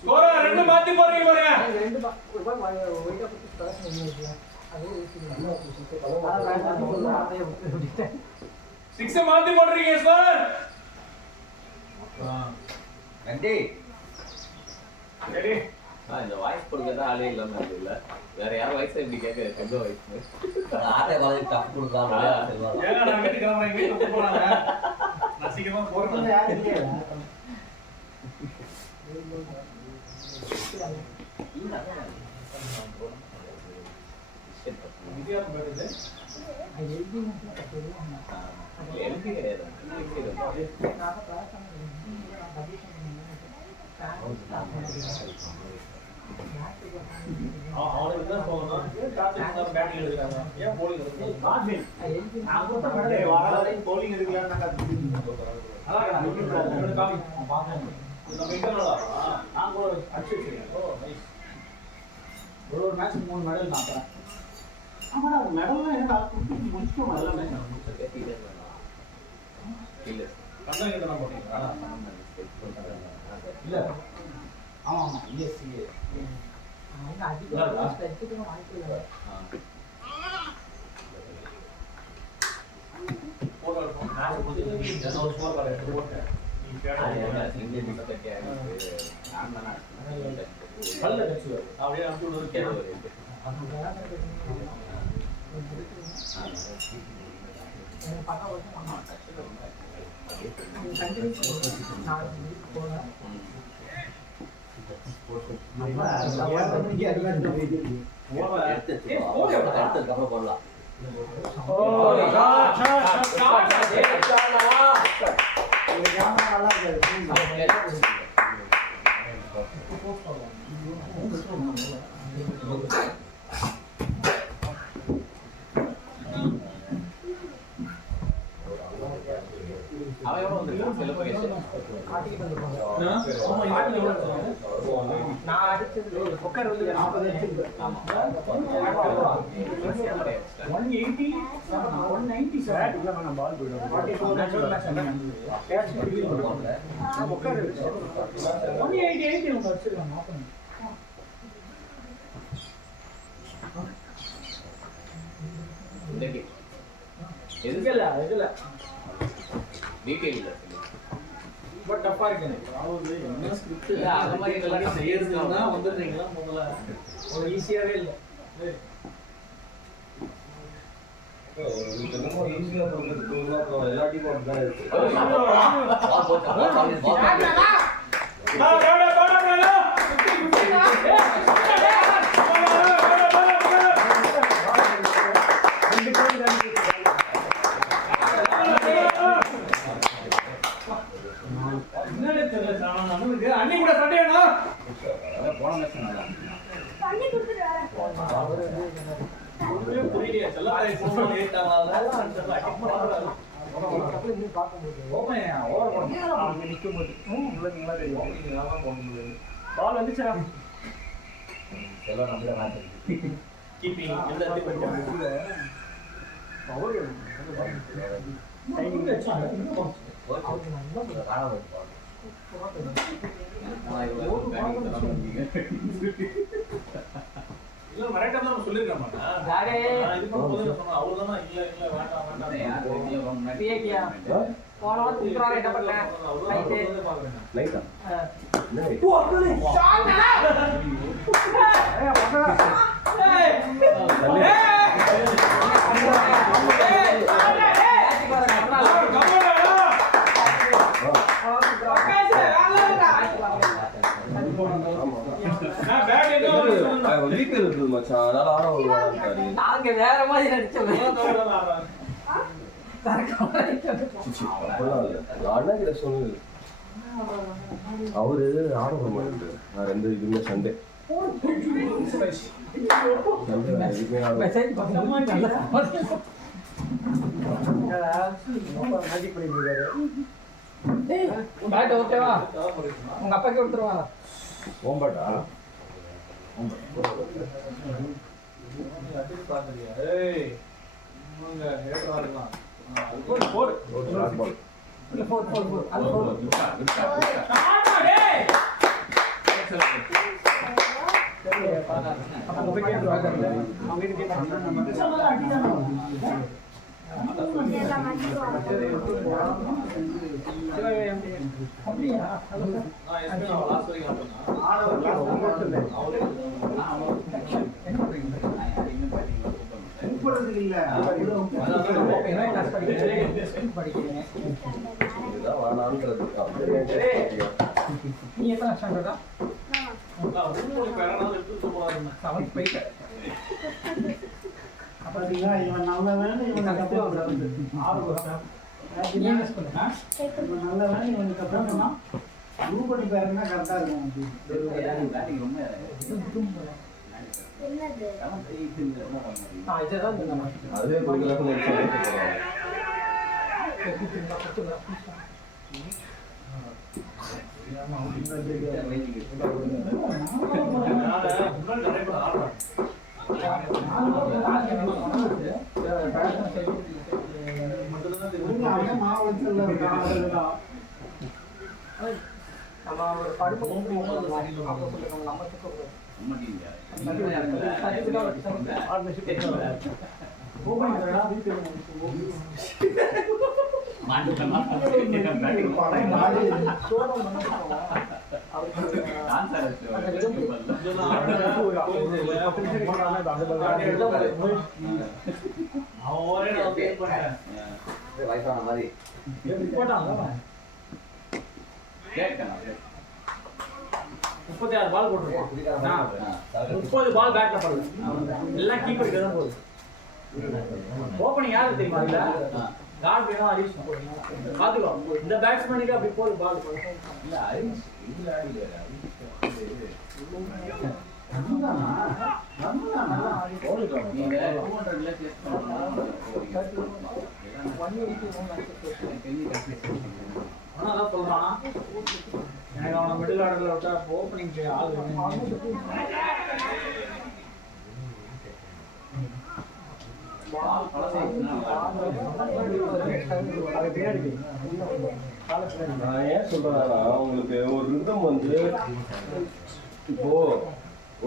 ஸ்கோரர் 2 மாத்தி போறீங்க பாருங்க. 6 மாத்தி போடுறீங்க ஸ்கோரர். நன்றி. சரி இந்த வாய்ஸ் கொடுக்கறதா ஆளே இல்லாம இருக்கு இல்ல. வேற யார் வாய்ஸ் எப்படி கேட்க செல்வா வாய்ஸ். ஆட்டை பாதி டஃப் கொடுத்தாங்க. ஏங்க நான் வீட்டுக்கு கிளம்புறேன். வீட்டுக்கு போறாங்க. நான் சீக்கிரமா போறேன். யாரும் இல்லையா? வித்தியாசம் வருது. எல்பி கிடையாது. அவனுக்கு தான் போகணும். காத்து பேட்டிங் எடுக்கிறாங்க. ஏன் போலிங் எடுக்கிறாங்க? போலிங் எடுக்கலாம்னு நான் கத்துக்கிட்டு அதான் காமி பாக்கணும். நம்ம இன்டர்னலா நான் கூட அடிச்சிருக்கேன். Oh nice. ஒரு மேட்ச் 3 மெடல் நான் தரேன். ஆமாடா மெடல்லாம் என்னடா குடுத்து முடிச்சோம் எல்லாமே. இல்ல கண்ணன் கிட்ட தான் போட்டீங்களா? இல்ல ஆமா ஆமா ESC போட்டோ எடுப்போம். நான் வந்து ஏதோ ஒரு ஸ்கோர் கார்டு எடுத்து போட்டேன். நீ கல்ல வச்சு அப்படியே அனுப்பி விடுறது. அப்புறம் போடலாம். அவன் எவ்வளவு வந்திருக்கான் செல்வா கேட்டு. ஆமா யாருக்கு எவ்வளவு சொன்னாங்க? நான் அடிச்சது உட்கார் வந்து 40 அடிச்சிருக்கேன். ஆமா 180 190 சார் இல்ல நான் பால் போய்டும். 44 கேட்ச் பண்ணி உட்கார் 188 அவங்க வச்சிருக்காங்க ஆப்பன். இந்த கேம் எதுல இதுல டீடைல் இல்ல. பட் டஃபா இருக்கு. அதாவது என்ன ஸ்கிரிப்ட் இல்ல, அந்த மாதிரி இதெல்லாம் செய்யறதுன்னா வந்துடுறீங்களா முதல்ல? ஒரு ஈஸியாவே இல்ல. ஈஸியா போடுறது எல்லா டீமும் தான் இருக்கு. அன்னி கூட சண்டையா? போன மேட்ச் நல்லா புரியலையா? செல்லாதே போன் ஏட்டாங்களா? பால் வந்துச்சா? செல்வம் நம்பிட மாட்டேங்குது. கீப்பிங் எந்த இடத்துக்கு போயிட்டாங்க? இல்ல நிறைய டைம் நம்ம சொல்லிருக்கோம் யாரே இது பண்ணும்போது சொன்னா அவர்தானா இல்ல இல்ல வேண்டாம் வேண்டாம் யார் தெரியும் முன்னாடியே போன வாரம் குடுறாரு என்ன பண்ண நைட்டு நைட்டா ஓ அப்படி சாங்கடா ஏய் பக்கடா ஏய் வீட்டில் இருக்குது மச்சான் அதனால ஆட வருவாங்க நாங்க வேற மாதிரி நடிச்சோம் அண்ணா கிட்ட சொன்னது அவரு ஆட வர மாட்டேன் நான் 2 இதுமே சண்டே மெசேஜ் பண்ண பேட் ஓகேவா உங்க அப்பாக்கு கொடுத்துருவா ஓம்பாட்டா ஏய் உங்க ஹேட்டரா இருக்கான் போடு போடு போர் அது போர் ஆமா டேய் அவங்க வீட்டுக்கு வாங்க அவங்க வீட்டுக்கு அப்படியா நான் எஸ்பி லாஸ்ட் வரைக்கும் இதுதான் வேணான்றது நீ எத்தனை ஸ்டாண்டர்டா செவன்த் போயிட்ட பாத்தீங்களா இவன் நல்லவன் இவனுக்கு அப்புறம் இவன் நல்லவன் இவனுக்கு அப்புறம் ரூபடி பேருன்னா கரெக்டா இருக்கும் அதுவே கொடுக்கலாம்னு மாவட்டத்தில் நம்ம ஒரு படுப்பு வயசான மாதிரி கேட்கணும் 36 பால் போட்டுருக்கான் 30 பால் பேட்ல படல எல்லாம் கீப்பருக்கு தான் போகுது ஓப்பனிங் யாரு தெரியுமா இல்ல காட் வேணும் ஹரிஷ் பாத்துக்கோ இந்த பேட்ஸ்மேனுக்கு அப்படி போகுது பால் இல்ல ஹரிஷ் இதுல ஆடிடுவாரு நீங்க 200ல டெஸ்ட் ஆனா அதான் சொல்றான் எனக்கு அவனை மிடில் ஆர்டர்ல விட்டா ஓப்பனிங் ஆள் நான் ஏன் சொல்றேன்னா உங்களுக்கு ஒரு ரிதம் வந்து இப்போ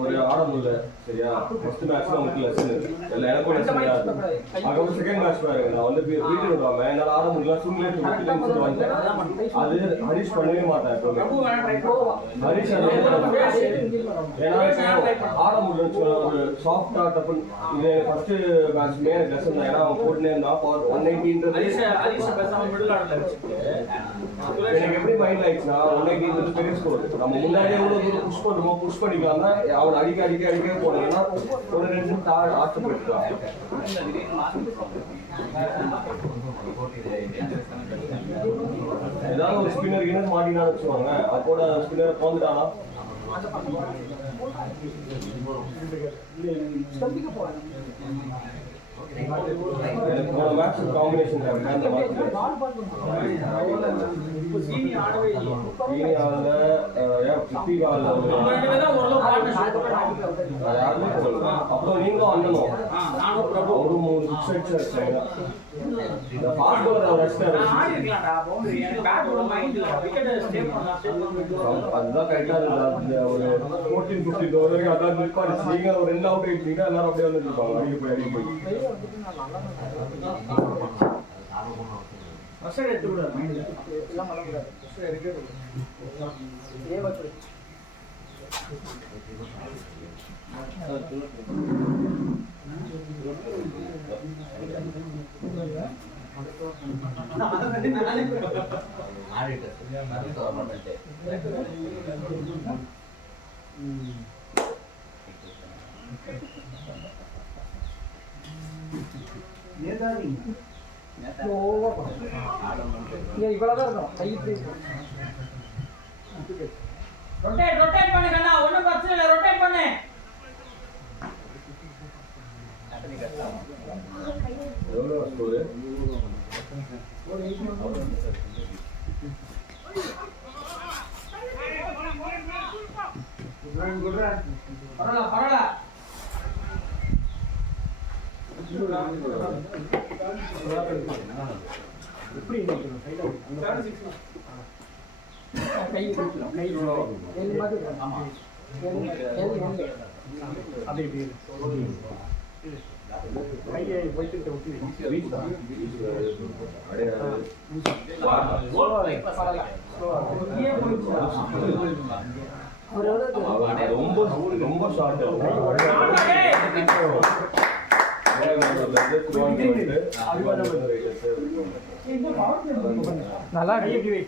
ஒரு ஆட முடியல சரியா ஃபர்ஸ்ட் மேட்ச்ல உங்களுக்கு லெசன் இல்ல எனக்கும் லெசன் கிடையாது அதுக்கப்புறம் செகண்ட் மேட்ச் பாருங்க நான் வந்து வீட்டு விடாம என்னால ஆட முடியல சிமுலேட் முடிச்சுட்டு வந்துட்டேன் அது ஹரிஷ் பண்ணவே மாட்டேன் எப்பவுமே ஹரிஷ் ஏன்னா ஆட முடியல ஒரு சாஃப்டா டப்பு இது ஃபர்ஸ்ட் மேட்ச்மே எனக்கு லெசன் தான் ஏன்னா அவன் போட்டுனே இருந்தான் 180 ஹரிஷ் பேசாம மிடில் ஆர்டர்ல வச்சுட்டு எனக்கு எப்படி மைண்ட் ஆயிடுச்சுன்னா 180 பெரிய ஸ்கோர் நம்ம முன்னாடியே எவ்வளவு தூரம் புஷ் பண்ணுமோ புஷ் பண்ணிக்கலாம்னா அவன் அடிக்க போனீங்கன்னா ஒரு 2 ஆச்சப்பட்டுருக்கான் ஏதாவது ஒரு ஸ்பின்னர் கிட்ட மாட்டினான்னு வச்சுக்கோங்க அப்போட ஸ்பின்னர் போந்துட்டானா எனக்கு போன மேட்ச் காம்பினேஷன் அந்த அப்புறம் நீங்களும் அண்ணனும் அவரும் 3 சிக்ஸ் அடிச்சாங்க ஃபாஸ்ட் பாலர் அவர் அடிச்சாரு அதுதான் கரெக்டா இருக்கு ஒரு 14-15 ஓவர் வரைக்கும் அதான் நிற்பாரு நீங்க ஒரு 2 அவுட் ஆயிட்டீங்கன்னா எல்லாரும் அப்படியே வந்து இருப்பாங்க அடிக்க போய் ஃபர்ஸ்ட் எடுத்து விடு மைண்ட்ல எல்லாம் பண்ண கூடாது ஃபர்ஸ்ட் எடுக்க ஏவத்து நேதாரி இவ்வளவுதான் இருக்கும் கைட்டு ரொட்டேட் பண்ணு கண்ணா, ஒண்ணும் பிரச்சனை இல்லை, ரொட்டேட் பண்ணு. எவ்வளோ ஸ்கோரு பரவாயில்ல எப்படி நினைக்கணும் கையில கை பிடிக்கலாம் கை ஏழு மாதிரி ஆமா அப்படி கையை வைத்துக்கிட்ட ஒட்டி ரொம்ப ஷார்ட் நல்லா எப்படி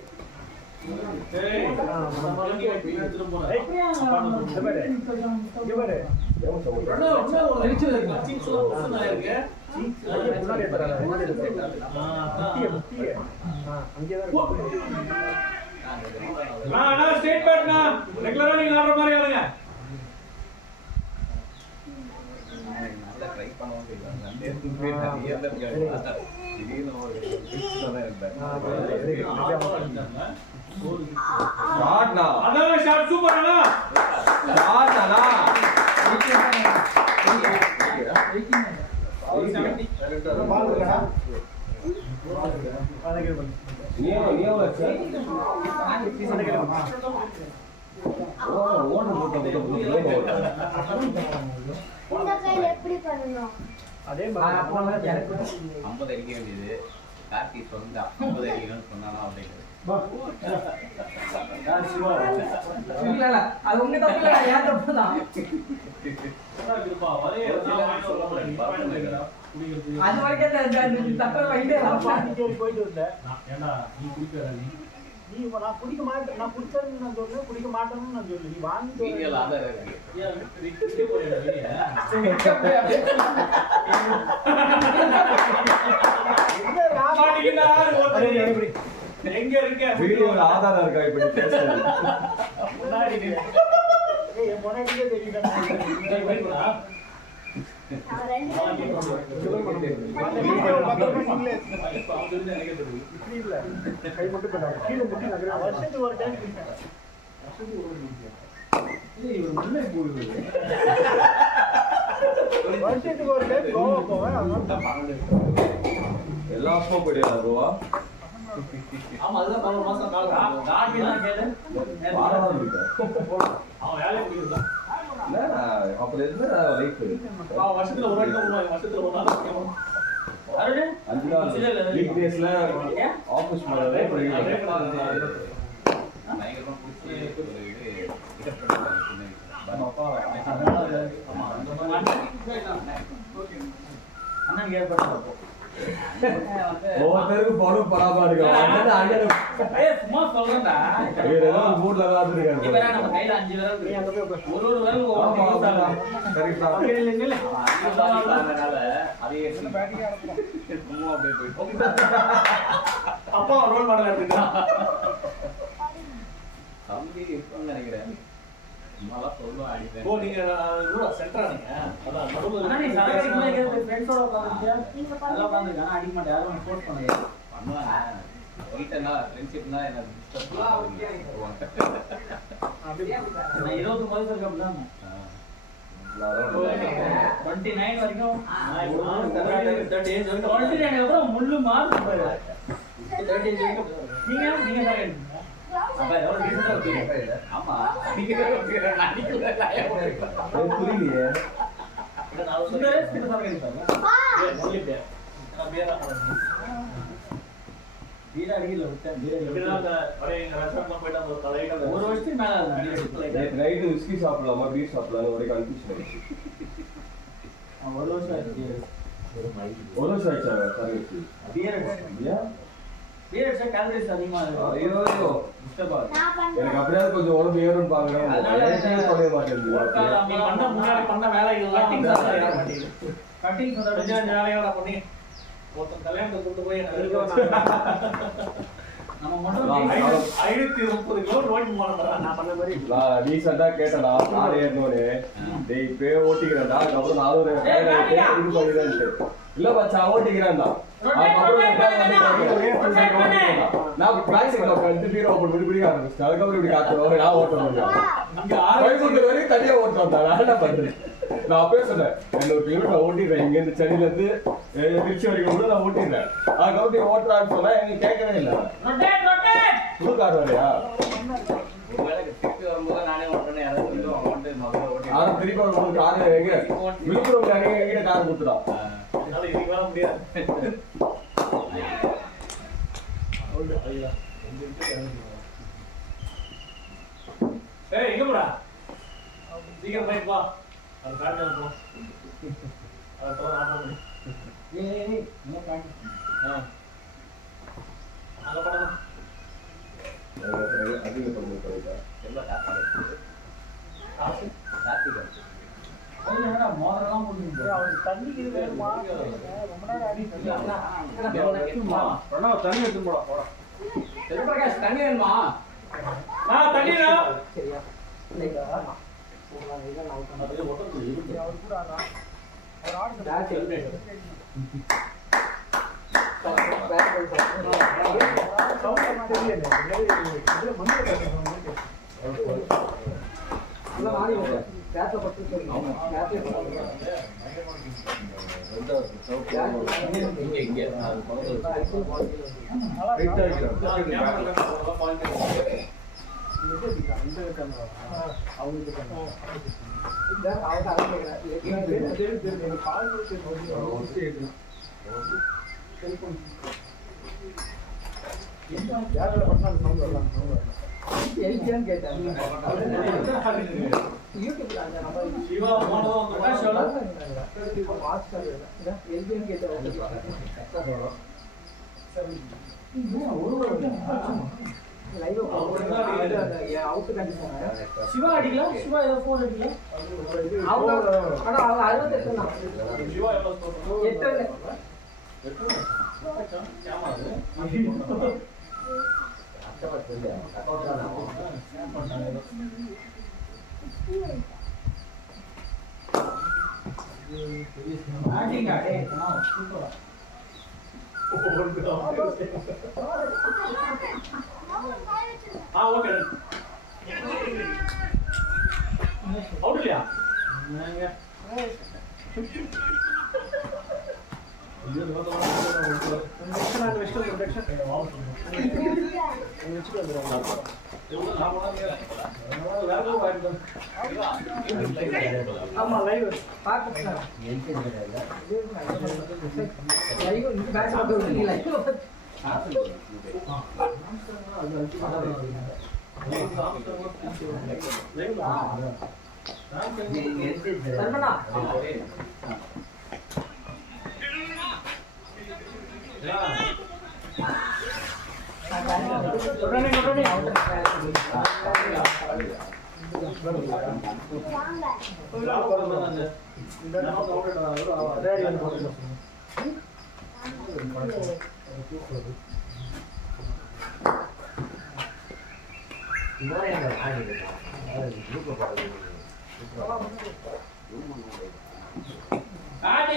பண்ணணும் அதே 50 அடிக்க வேண்டியது கார்த்தி சொன்னா 50 அடிக்கணும்னு சொன்னானா அப்படிங்கிறது அது உங்க தப்பு இல்ல, ஏன் தப்பு தான். அது வரைக்கும் தப்பை போயிட்டு வந்தேன் நீ நான் குடிக்க மாட்டேன், நான் குடிச்சேன்னு நான் சொல்றேன், குடிக்க மாட்டேன்னு நான் சொல்றேன். நீ வாங்கி எங்க இருக்க வீடியோல ஆதாரம் இருக்கா இப்படி பேசுறது என் முன்னாடியே தெரியல. கை மட்டும் பண்ணாங்க கீழே முட்டி நகர வருஷத்துக்கு ஒரு டைம் வருஷத்துக்கு ஒரு டைம் கோவா போவேன். எல்லா வருஷமும் போயிடுவா ரூபா ஆமா, அதுதான் 11 மாசம் காலம். கார்த்திலாம் கேளு. அவன் வேலையை முடிக்கிறான். அப்புறம் என்ன லைஃப் வருஷத்துல ஒரு வாட்டி தான் வருவாங்க, வருஷத்துல ஒரு நாள் தான். அருண் 5 நாள் வீக் டேஸ்ல ஆபீஸ் போறதே பயங்கரமா பிடிச்சி ஒரு இது அண்ணன் கேட்பட்டப்போ ஒவ்வொருத்தருக்கு பணம் பராமரி சும்மா சொல்றேன்டா. மூட்ல நம்ம கையில 5 விரல் ஒரு விரல் அப்பா ரோல் மாடல் எடுத்துட்டான். தம்பி இருக்கும்னு நினைக்கிறேன். சும்மாலாம் சொல்லுவேன் அடிப்பேன். ஓ நீங்க சென்டரா நீங்க அதான் நடுவுல நீ சரகடிக்குள்ள எங்க ஃப்ரெண்ட்ஸோட உட்கார்ந்தியா? நல்லா உட்கார்ந்திருக்கானா? அடிக்க மாட்டே, யாரும் ஃபோர்ஸ் பண்ணல. பண்ணுவாங்க. வீட்டனா ஃப்ரெண்ட்ஷிப்னா என்ன டிஸ்டர்ப் பண்ணுவாங்க. நான் 20 வயசு கப் தான். 29 வரைக்கும் 29 அப்புறம் முள்ளு மாறு பாரு. 30 வரைக்கும் நீங்க சரகடி அப்ப எவ்வளவு டீசன்ட்டா இருக்கீங்க. ஆமா அடிக்கிறேன் புரியலையே நான் சுந்தரேஷ் கிட்ட சரகடி பாருங்க. சொல்லிட்டேன். நான் பேரா வீடு அடிக்கல விட்டேன் வீடு எப்படின்னா அந்த ஒரே எங்க ரெஸ்டாரண்ட்ல போயிட்டு அந்த தலையில ஒரு வருஷத்துக்கு மேல ஆகுது. நேற்று நைட்டு விஸ்கி சாப்பிடலாமா பீர் சாப்பிடலாம்னு ஒரே கன்ஃபியூஷன் ஆயிடுச்சு. ஒரு வருஷம் ஆச்சு. ஒரு வருஷம் ஆயிடுச்சா சர்வீஸ்? பியர் ஏன்? பியர் அடிச்சா கேலரிஸ் அதிகமா இருக்கு. ஐயோ டிஸ்டர்ப் ஆகுது. நான் எனக்கு பண்றேன். அப்படியே கொஞ்சம் உடம்பு ஏறும்னு பாக்குறேன். அதனால பண்ண மாட்டேங்குது. நீ பண்ண முன்னாடி பண்ண வேலைகள்லாம் கட்டிங் வந்து சாப்பிட செய்ய மாட்டேங்குது. கட்டிங் கொஞ்சம் சொன்னா கொஞ்சம் வேலையோட பண்ணி ஒருத்தன் கல்யாணத்துக்கு கூட்டு போய் நம்ம மட்டும் நான் 530 கிலோ ரோட் போனேன் நான் பண்ண மாதிரி. நான் ரீசெண்டா கேட்டேன்டா கார் ஏறினோடனே டேய் இப்பயே ஓட்டிக்கிறேன்டா அதுக்கப்புறம் நானும் இது பண்ணிடுறேன்ட்டு. இல்ல பச்சா ஓட்டிக்கிறேன்டா நான் பிளாஸ்டிக் கண்டு பீரோ ஓப்பன் பண்ணி பிடிக்க ஆரம்பிச்சிட்டேன். அதுக்கப்புறம் இப்படி காத்து நான் ஓட்டணும் இங்க கோயம்புத்தூர் வரைக்கும் தனியா ஓட்டுறேன். நான் என்ன பண்றேன்? நான் அப்பவே சொன்னேன் 200 கிலோமீட்டர் ஓட்டிடுறேன். இங்க இருந்து சென்னையில இருந்து திருச்சி வரைக்கும் கூட நான் ஓட்டிடுறேன். அதுக்கப்புறம் நீ ஓட்டுறான்னு சொன்னா எனக்கு கேட்கவே இல்லை. புது கார் வரையா? திருப்பி வரும்போது நானே ஓட்டுறேன்னு யாராவது சொல்லுவாங்க. ஆனா திருப்பி ஒரு கார் எங்க விழுப்புரம் எங்கிட்ட கார் கொடுத்துடான். என்னால இதுக்கு வர முடியாது. ஏய் எங்க போடா? சீக்கிரம் போய் வா. அது கார்ல போ. அது தோற ஆமா. ஏய் என்ன பண்ணி அங்க போடா. அதிக பண்ணி எல்லாம் காசு காசு காசு என்னடா மோதலாம் போடுங்க. அவருக்கு தண்ணிக்கு இது வேணுமா? ரொம்ப நேரம் அடி பிரணவ் தண்ணி எடுத்து போடா. செல்வபிரகாஷ் தண்ணி வேணுமா? தண்ணிடா. சரியா? இல்லையா? போலாம் இத நான் அவுட் அது ஒட்டத்துல இருக்கு. அவர் கூட ஆடுறா. அவர் ஆடுறது பேக் ஹெல்மெட். சவுண்ட் தெரியல. இதுல மண்ணு கட்டணும். எல்லாம் ஆடி வந்து பேட்ல பட்டு சொல்லுங்க. பேட்ல இங்க இங்க சிவா போனதும் அந்த பிரகாஷோட சிவா அடிக்கலாம். சிவா ஏதோ போன் அடிக்கலாம். சிவா எவ்வளவு சொல்றோம்? 8 ஏமாது. ஆடிங்க டேய் சூப்பரா. ஓகே அவுட் இல்லையா? ஆமா லைவ் பாக்க லைவ் இந்த பேட்ச் வந்து லைவ் சர்வனா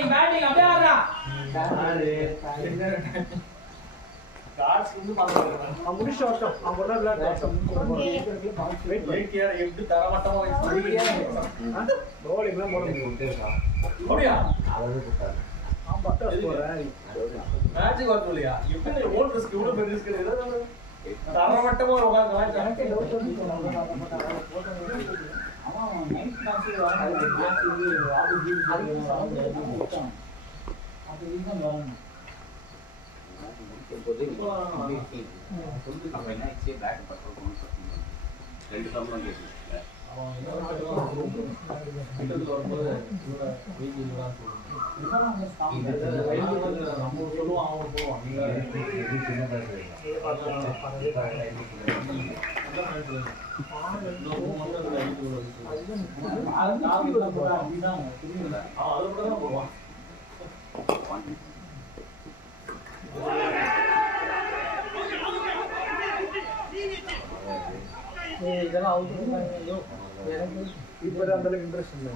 பேட்டிங் அப்படியே ஆடுறா. கார்ட்ஸ் வந்து பாத்துறேன். முடிச்ச வருஷம் அவங்க ஒரு விளையாட்டு எப்படி தரமட்டமா கோல் இப்பலாம் போட முடியும் அப்படியா? நான் பட்டர் போறேன் மேட்ச் வரது இல்லையா? எப்படி ஓல்ட் ரிஸ்க் இவ்வளவு பெரிய ரிஸ்க் எடுக்குது? தரமட்டமா உட்கார்ந்து எனக்கு டவுட் வந்து சொன்னாங்க அவன் நைட் மேட்ச் வராங்க. மேட்ச் இது ஆபி ஜி அது இதுதான் வரணும். அப்போ என்ன ஆச்சு பேக் பக்கம் 2 சம்பளம் கேட்குறேன் வரும்போது நம்ம சொல்லுவோம் அவங்க போவோம் போவான் இதெல்லாம் அவுட் எனக்கு இப்போ அந்த அளவுக்கு இன்ட்ரெஸ்ட் இல்லை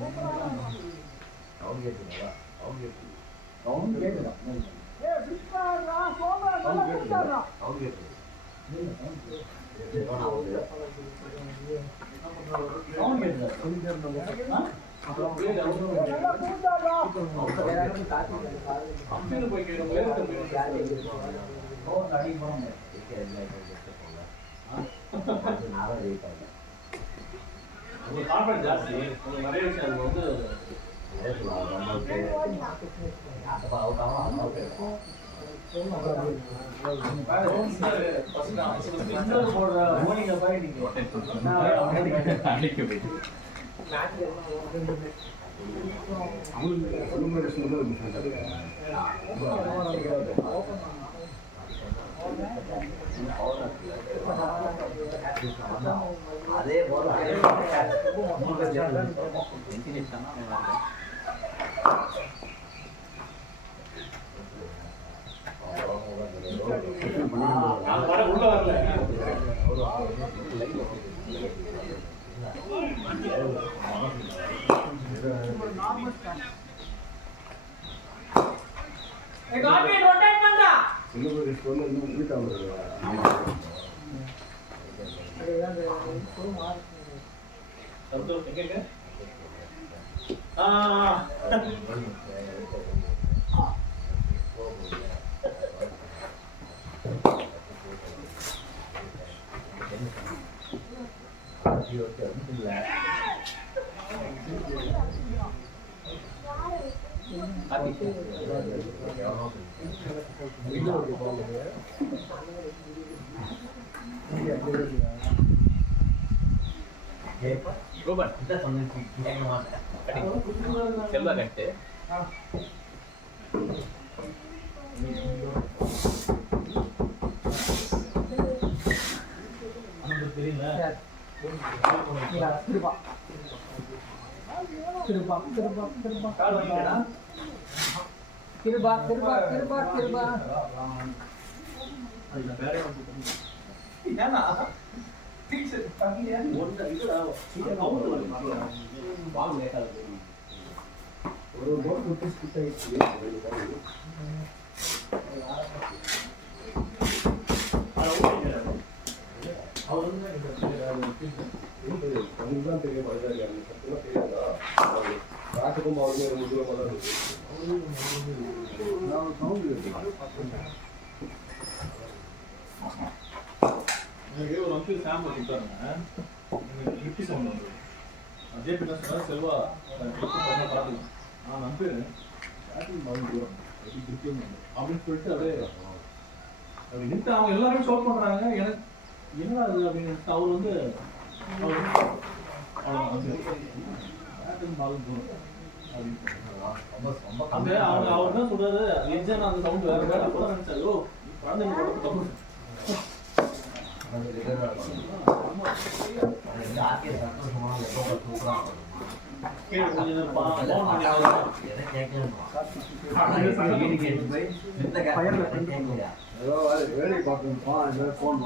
அவங்க கேட்குறா அவங்க அவங்க கேட்குறா கான்ஃபிடன்ஸ் ஜாஸ்தி நிறைய விஷயம் வந்து அதே போல உள்ள வரல ரூபன் செல்வா கட்டு ஒரு போட் ருபீஸ் கிட்ட தான் தெரிய பழகாரியா சத்தியமா தெரியாதா காட்டுக்கும் அவருமே ரொம்ப தூரமாக தான் இருக்கு எனக்கு ஒரு அங்கிள் சாம்பிள் கொடுத்தாருங்க எனக்கு லிப்டி சவுண்ட் வந்து அதே பின்ன சொன்னார் செல்வா பார்த்துக்கலாம் நான் நம்புறேன் ஸ்டார்டிங் மவுண்ட் தூரம் அப்படின்னு சொல்லிட்டு அப்படியே அப்படி நின்று அவங்க எல்லாருமே ஷோட் பண்ணுறாங்க எனக்கு என்னடா அது அப்படின்னு அவர் வந்து அவர் தான் சொல்றாரு எஜ்ஜான அந்த சவுண்ட் வேற வேற அப்பதான் நினைச்சாரு ஓ குழந்தைங்க போட்டு தப்பு வேலை பார்க்கணும் ஃபோன்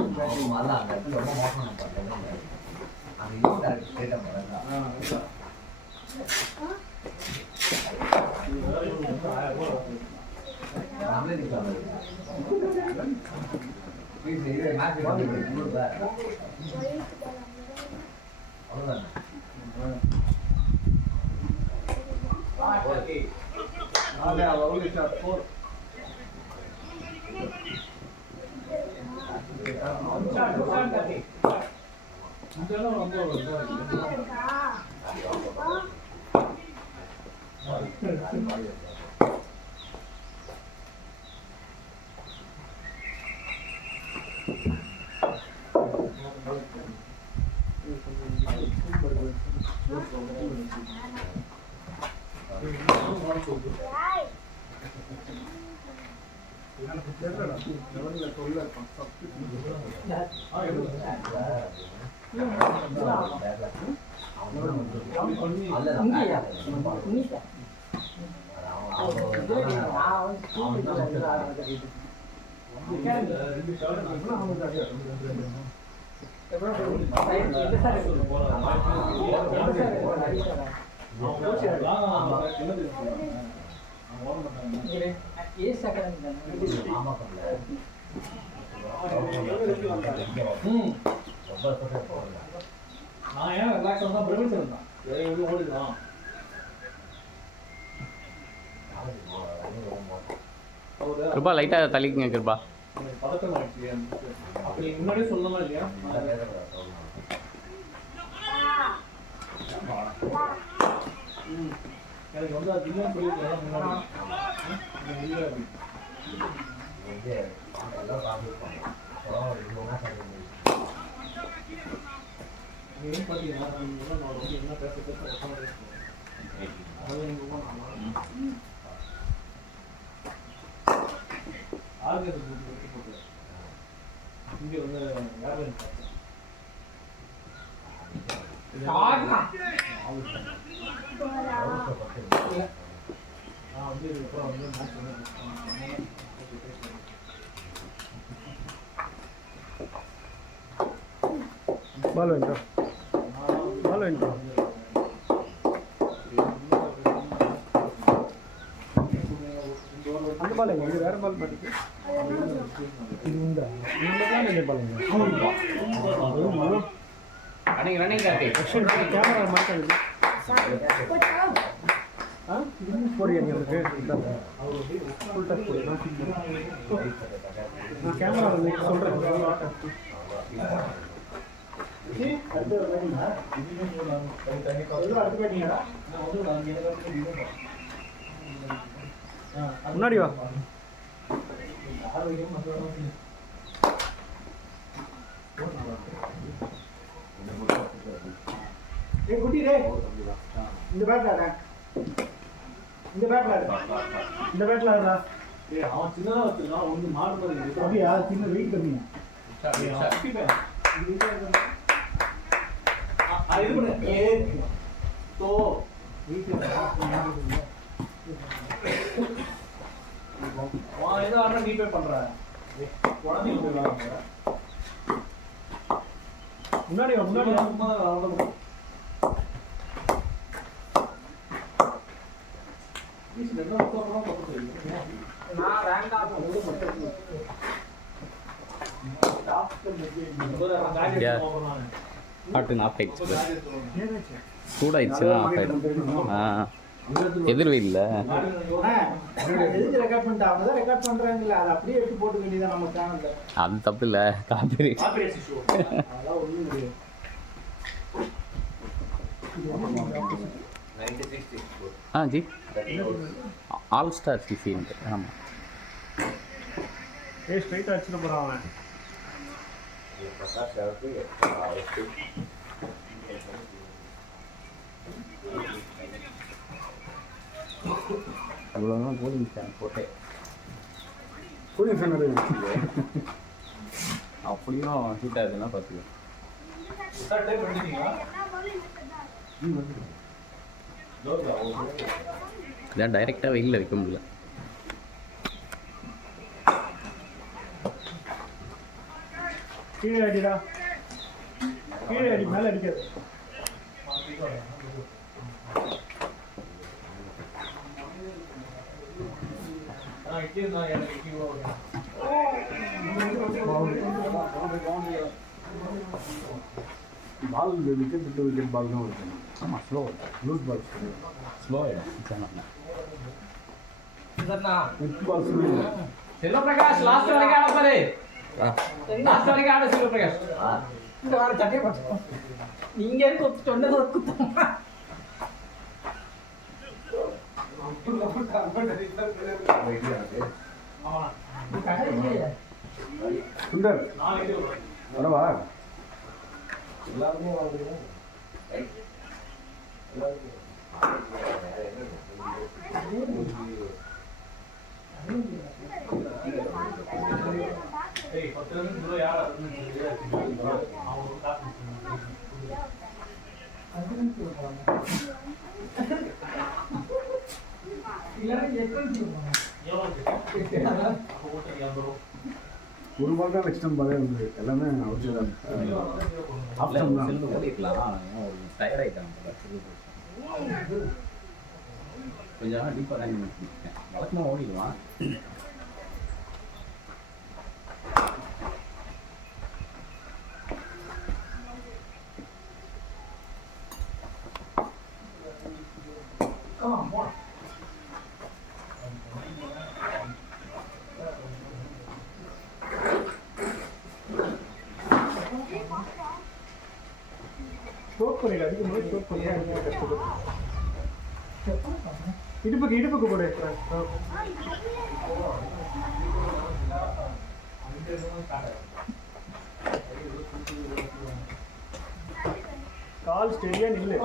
நான் ஏன் ரிலாக்ஸ் ஆனா பிரமிச்சேன் தான் எங்க ஓடிடலாம் கிருபா லைட்டாக தள்ளிக்குங்க கிருபா. பதட்டம் ஆயிடுச்சு அப்படி முன்னாடியே சொல்லணுமா இல்லையா எனக்கு வந்து அது இல்லைன்னு சொல்லியிருக்கேன் முன்னாடி நீங்க பார்த்தீங்கன்னா நான் வந்து என்ன பேசுறது அதாவது நீங்க ஆர்கனைஸ் போட்டு இங்கே வந்து ஏர்லைன் வந்து இதுக்கப்புறம் வந்து மேட்ச் வந்து பால் வேண்டாம் பால் வேண்டாம் அந்த பால் எங்க வேற பால் பாட்டுக்கு இந்த பால் ரன்னிங் ரன்னிங் காட்டி கேமரா மாட்டாங்க போடுங்க உங்களுக்கு ஃபுல் டச் நான் கேமரா சொல்கிறேன். முன்னாடி வா. குட்டி டே இந்த பேட்ல இந்த பேட்ல இந்த பேட்ல அவன் சின்னதா வச்சிருக்கான் ஒன்று மாடு மாதிரி அப்படியா சின்ன வெயிட் கம்மியா இது பண்ணு ஏ தோ வீட்டில் அவன் ஏதோ ஆனால் நீ பே பண்ணுற குழந்தைங்க முன்னாடி வா முன்னாடி முன்னாடி ஹார்ட் ஆஃப் ஆயிடுச்சு சூடாயிடுச்சுன்னா ஆஃப் ஆயிடும். எதிர் வெயில்ல எதுக்கு ரெக்கார்ட் பண்ணிட்டு அவங்க தான் ரெக்கார்ட் பண்றாங்கல்ல அதை அப்படியே எடுத்து போட்டு வேண்டியதான் நம்ம சேனல்ல. அது தப்பு இல்லை, காப்பிரைட். அதெல்லாம் ஒண்ணும் முடியாது. ஜி ஆல் ஸ்டார் சிசின்ட்டு. ஆமாம் ஸ்ட்ரைட்டாக அடிச்சுட்டு போகிறான் அவன். அவ்வளோதான் கூலிங் ஃபேன் போட்டேன். கூலிங் ஃபேன் அது அப்படியும் ஹீட் ஆகுதுன்னா பார்த்துக்கோ. இதான் டைரெக்டாக வெயிலில் வைக்க முடியல. கீழே அடிடா, கீழே அடி, மேலே அடிக்காது. பால் விக்கெட் விட்டு விக்கெட் பால் தான் இருக்கும். ஆமாம் ஸ்லோ லூஸ் பால் ஸ்லோ ஆகிடும். With ball slow. Selvaprakash last வரைக்கும் ஆட பாரு. லாஸ்ட் வரைக்கும் ஆட செல்வபிரகாஷ். இந்த வாரம் சட்டை போட்டு நீங்க சொன்னது ஒரு குத்தம். சுந்தர் வரவா? எல்லாருமே வாங்குறீங்க. ஏய் 10 நிமிஷம் தூரம் யார் அதுன்னு அவங்க காசு ஒரு மாதிரி தான் நெக்ஸ்ட் பாலே வந்து எல்லாமே அவுட் தான் ஆப்ஷன் தான் செல்வம் ஓடிக்கலாம் டயர்ட் ஆகிட்டாங்க கொஞ்சம் டீப்பாக தான் பண்ணிட்டேன் வழக்கமாக ஓடிடுவான் ஸ்ட்ரோக் பண்ணிடு அதிகமாக ஸ்ட்ரோக் பண்ணி இடுப்புக்கு போடு கால் ஸ்டெடியா நில்லு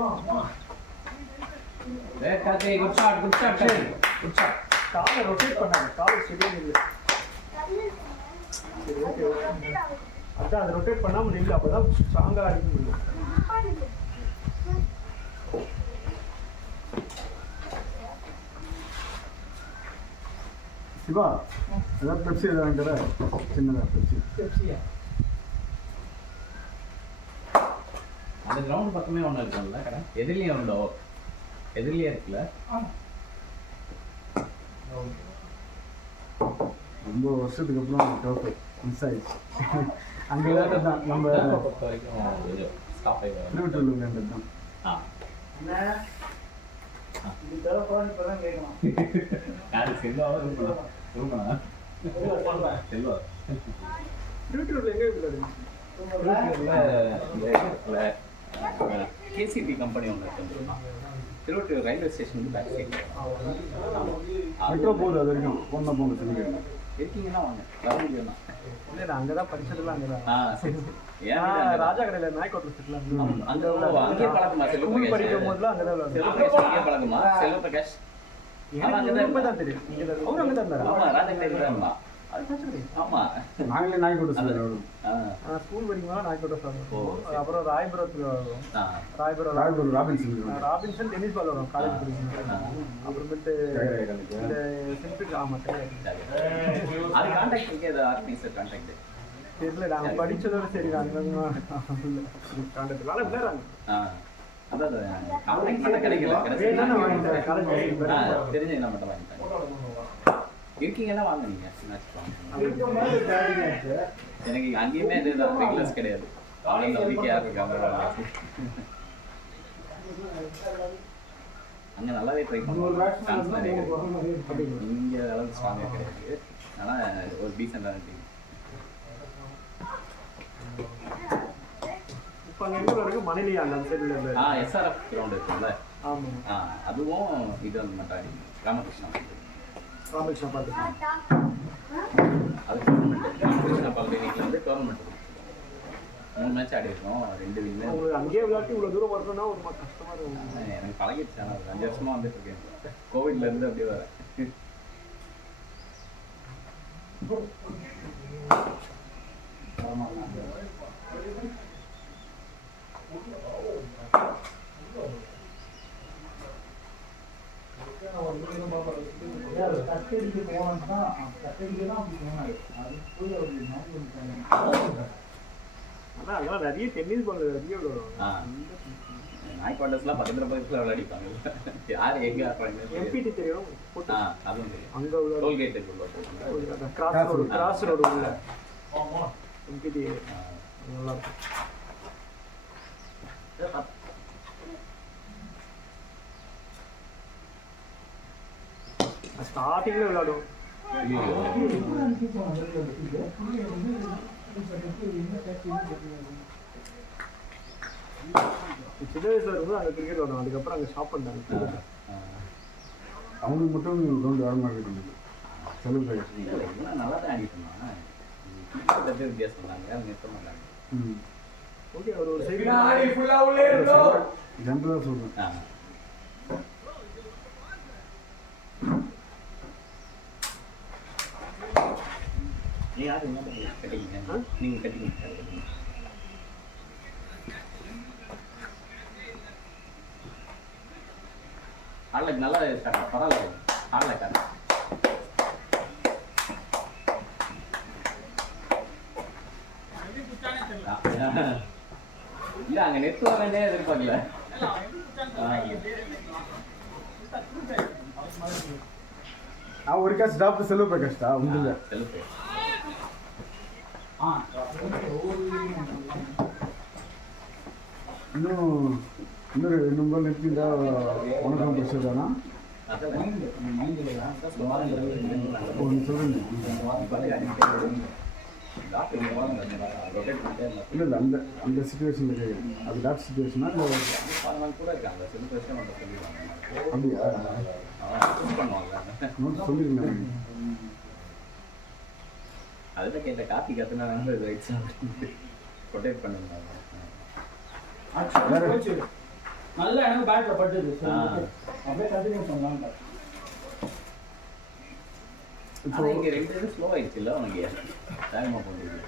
காலை ரொட்டேட் பண்ணாங்க கால் ஸ்டெடியா நில்லு சரி ஓகே அதான் அதை ரொட்டேட் பண்ணாமல் நில்லு அப்பதான் ஸ்ட்ராங்காக அடிக்க முடியும் சிவா ஏதாவது பெப்சி எதாவது வாங்கிட்டு வர சின்னதாக பெப்சியா அந்த கிரவுண்ட் பக்கமே ஒன்று இருக்கும்ல கடை எதிரிலையும் உண்டோ எதிரிலேயே இருக்குல்ல ரொம்ப வருஷத்துக்கு அப்புறம் டோப்பு மிஸ் ஆயிடுச்சு அங்கே தான் நம்ம பொறுத்த வரைக்கும் கொஞ்சம் ஸ்டாப் ஆகி வரும் திருவட்டூர் விளையாண்டது தான் யாரு செல்வாவா ரூபனா செல்வா திருவட்டூர்ல எங்கே விளையாடுங்க கேசிபி கம்பெனி ஒன்று இருக்கு திருவட்டூர் ரயில்வே ஸ்டேஷனுக்கு பேக் சைடு மெட்ரோ போகுது அது வரைக்கும் போங்க சொல்லிக்கிறேன் இருக்கீங்கன்னா வாங்க வர முடியும் இல்லை நான் அங்கே தான் படிச்சதெல்லாம் அங்கே தான் சரி ஏன் ராஜா கடையில் நாய்க்கோட்டை சுற்றுலாம் அங்கேயே பழக்கமா ஸ்கூல் படிக்கும் போதுலாம் அங்கே தான் செல்வபிரகாஷ் அங்கேயே பழக்கமா செல்வபிரகாஷ் எனக்கு தான் தெரியும் அவரும் அங்கே தான் இருந்தாரா ஆமா ராஜா கடையில் தான் இருந்தான் அது பிரச்சனை ஆமா நாங்களே நாய்க்கோட்டை சாப்பிடுவோம் ஆ ஸ்கூல் படிக்கும்போது நாய்க்கோட்டை சாப்பிடுவோம் அப்புறம் ராயபுரத்தில் வருவோம் ஆ ராயபுரம் ராபின்சன் டென்னிஸ் பால் வரும் காலேஜ் படிக்கும்போது அப்புறமேட்டு இந்த செல்ஃபி ஆமாம் அது கான்டாக்ட் இருக்கே அது ஆர்கனைசர் கான்டாக்ட் தெரியல நாங்கள் படித்ததோட சரி நாங்கள் கான்டாக்ட் வேலை விளையாடுறாங்க அதான் கான்டாக்ட் பண்ண கிடைக்கல வாங்கிட்டேன் காலேஜ் தெரிஞ்ச என்ன மட்டும் வாங்கிட்டேன் இருக்கீங்கன்னா வாங்க நீங்க எனக்கு அங்கேயுமே இதுதான் ரெகுலர்ஸ் கிடையாது அவளும் நம்பிக்கையா இருக்காங்க அங்க நல்லாவே ட்ரை பண்ணுவோம் சான்ஸ் நிறைய கிடைக்கும் இங்க அளவுக்கு ஸ்ட்ராங்காக கிடையாது ஆனால் ஒரு டீசெண்டான டீம் இப்போ அங்கே எங்கே வரைக்கும் மணிலியா அந்த சைடில் எஸ்ஆர்எஃப் கிரவுண்ட் இருக்குல்ல ஆமாம் அதுவும் இது வந்து மட்டாடி ராமகிருஷ்ணா ராமகிருஷ்ணா பார்த்து அது கவர்மெண்ட் ராமகிருஷ்ணா பல்கலைக்கழகத்தில் வந்து கவர்மெண்ட் 3 மேட்ச் ஆடி இருக்கோம் 2 வின்னு அங்கேயே விளையாட்டு இவ்வளோ தூரம் வரணும்னா ஒரு கஷ்டமாக இருக்கும் எனக்கு பழகிடுச்சு ஆனால் 5 வருஷமா வந்துட்டு இருக்கேன் கோவிட்ல இருந்து அப்படியே வரேன் கட்டடிக்கு போனோம்னா கட்டடிக்கு தான் அப்படி போனாரு அது போய் அதான் அதெல்லாம் நிறைய டென்னிஸ் பால் நிறைய விளையாடுவாங்க நாய்க்வார்டர்ஸ்லாம் பக்கத்துல விளையாடிப்பாங்க யார் எங்க ஆடுறாங்க எம்பிடி தெரியும் அதுவும் தெரியும் அங்கே உள்ள டோல்கேட்டுக்குள்ள கிராஸ் ரோடு உள்ள எம்பிடி நல்லா இருக்கும் ஸ்டார்டிங்ல விளையாடுவோம் சின்ன வயசுல இருக்கும்போது அங்கே கிரிக்கெட் விளாடுவோம் அதுக்கப்புறம் அங்கே ஸ்டாப் பண்ணிட்டாங்க அவங்களுக்கு மட்டும் கிரவுண்ட் வர மாதிரி இருந்தது செலவு நல்லா தான் ஆடிட்டுருந்தாங்க வித்தியாசம் பண்ணாங்க அவங்க நிறுத்த மாட்டாங்க ஓகே அவர் ஒரு சைடு ஜென்ரலாக சொல்கிறேன் நீ யாரு என்ன கட்டிங்க நீங்கள் கட்டிங்க ஆடலுக்கு நல்லா பரவாயில்ல ஆடல காட்டு இல்லை அங்கே நெட் வரேன்னே எதிர்பார்க்கல ஒரு கேஸ் டாக்டர் செல்வ பிரகாஷ்டா உண்டு செல்ஃபு இன்னொரு நம்பர் நெட்லிண்டா உனக்கு பிரச்சனைதானா ஒன்று சொல்லுங்க இல்லை இல்லை அந்த சுச்சுவேஷனில் கேட்குறேன் அது டாக்டர் சுச்சுவேஷனா இல்லை கூட இருக்காங்க சில விஷயம் நம்ம சொல்லிடுவாங்க அப்படியா நோட் சொல்லிருந்தேன் அதுதான் கேட்ட காப்பி கற்றுனா ரொட்டேட் பண்ணுங்க நல்லா எனக்கு பேட்ல பட்டுது அப்படியே கண்டினியூ பண்ணலாம் இப்போ இங்கே 2 இது ஸ்லோ ஆயிடுச்சுல்ல உனக்கு வேகமாக போகுது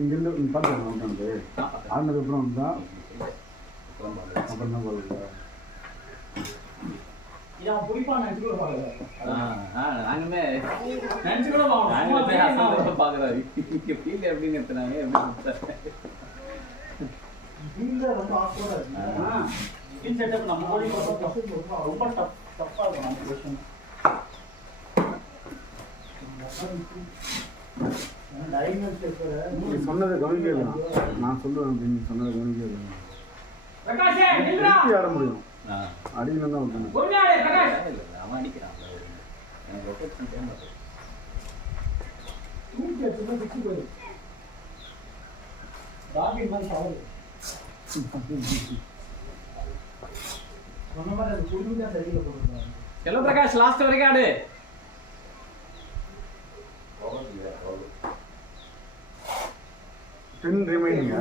இங்கேருந்து பார்த்துருக்கேன் ஆனதுக்கப்புறம் தான் அப்புறம் தான் போகுது இதான் புடிப்பா நினைச்சு கூட பார்க்கல நாங்களுமே நினைச்சு கூட பார்க்குறோம் இங்கே ஃபீல் எப்படின்னு எடுத்துனாங்க எப்படி ஃபீல்ல ரொம்ப ஆக்வர்டா இருக்கு ஸ்கின் செட்டப் நம்ம போடி ரொம்ப டஃப்பா இருக்கும் நம்ம கொஸ்டின் நீ சொன்னதை கவனிக்கல நான் சொல்லுவேன் அப்படின்னு சொன்னதை கவனிக்கல எப்படி ஆட முடியும் அடிக்கணும் தான் விட்டேன் அவன் அடிக்கிறான் எனக்கு ரொட்டேட் பண்ணிட்டே மாட்டேன் செல்வ பிரகாஷ் லாஸ்ட் வரைக்கும் ஆடு டென் ரிமைனிங்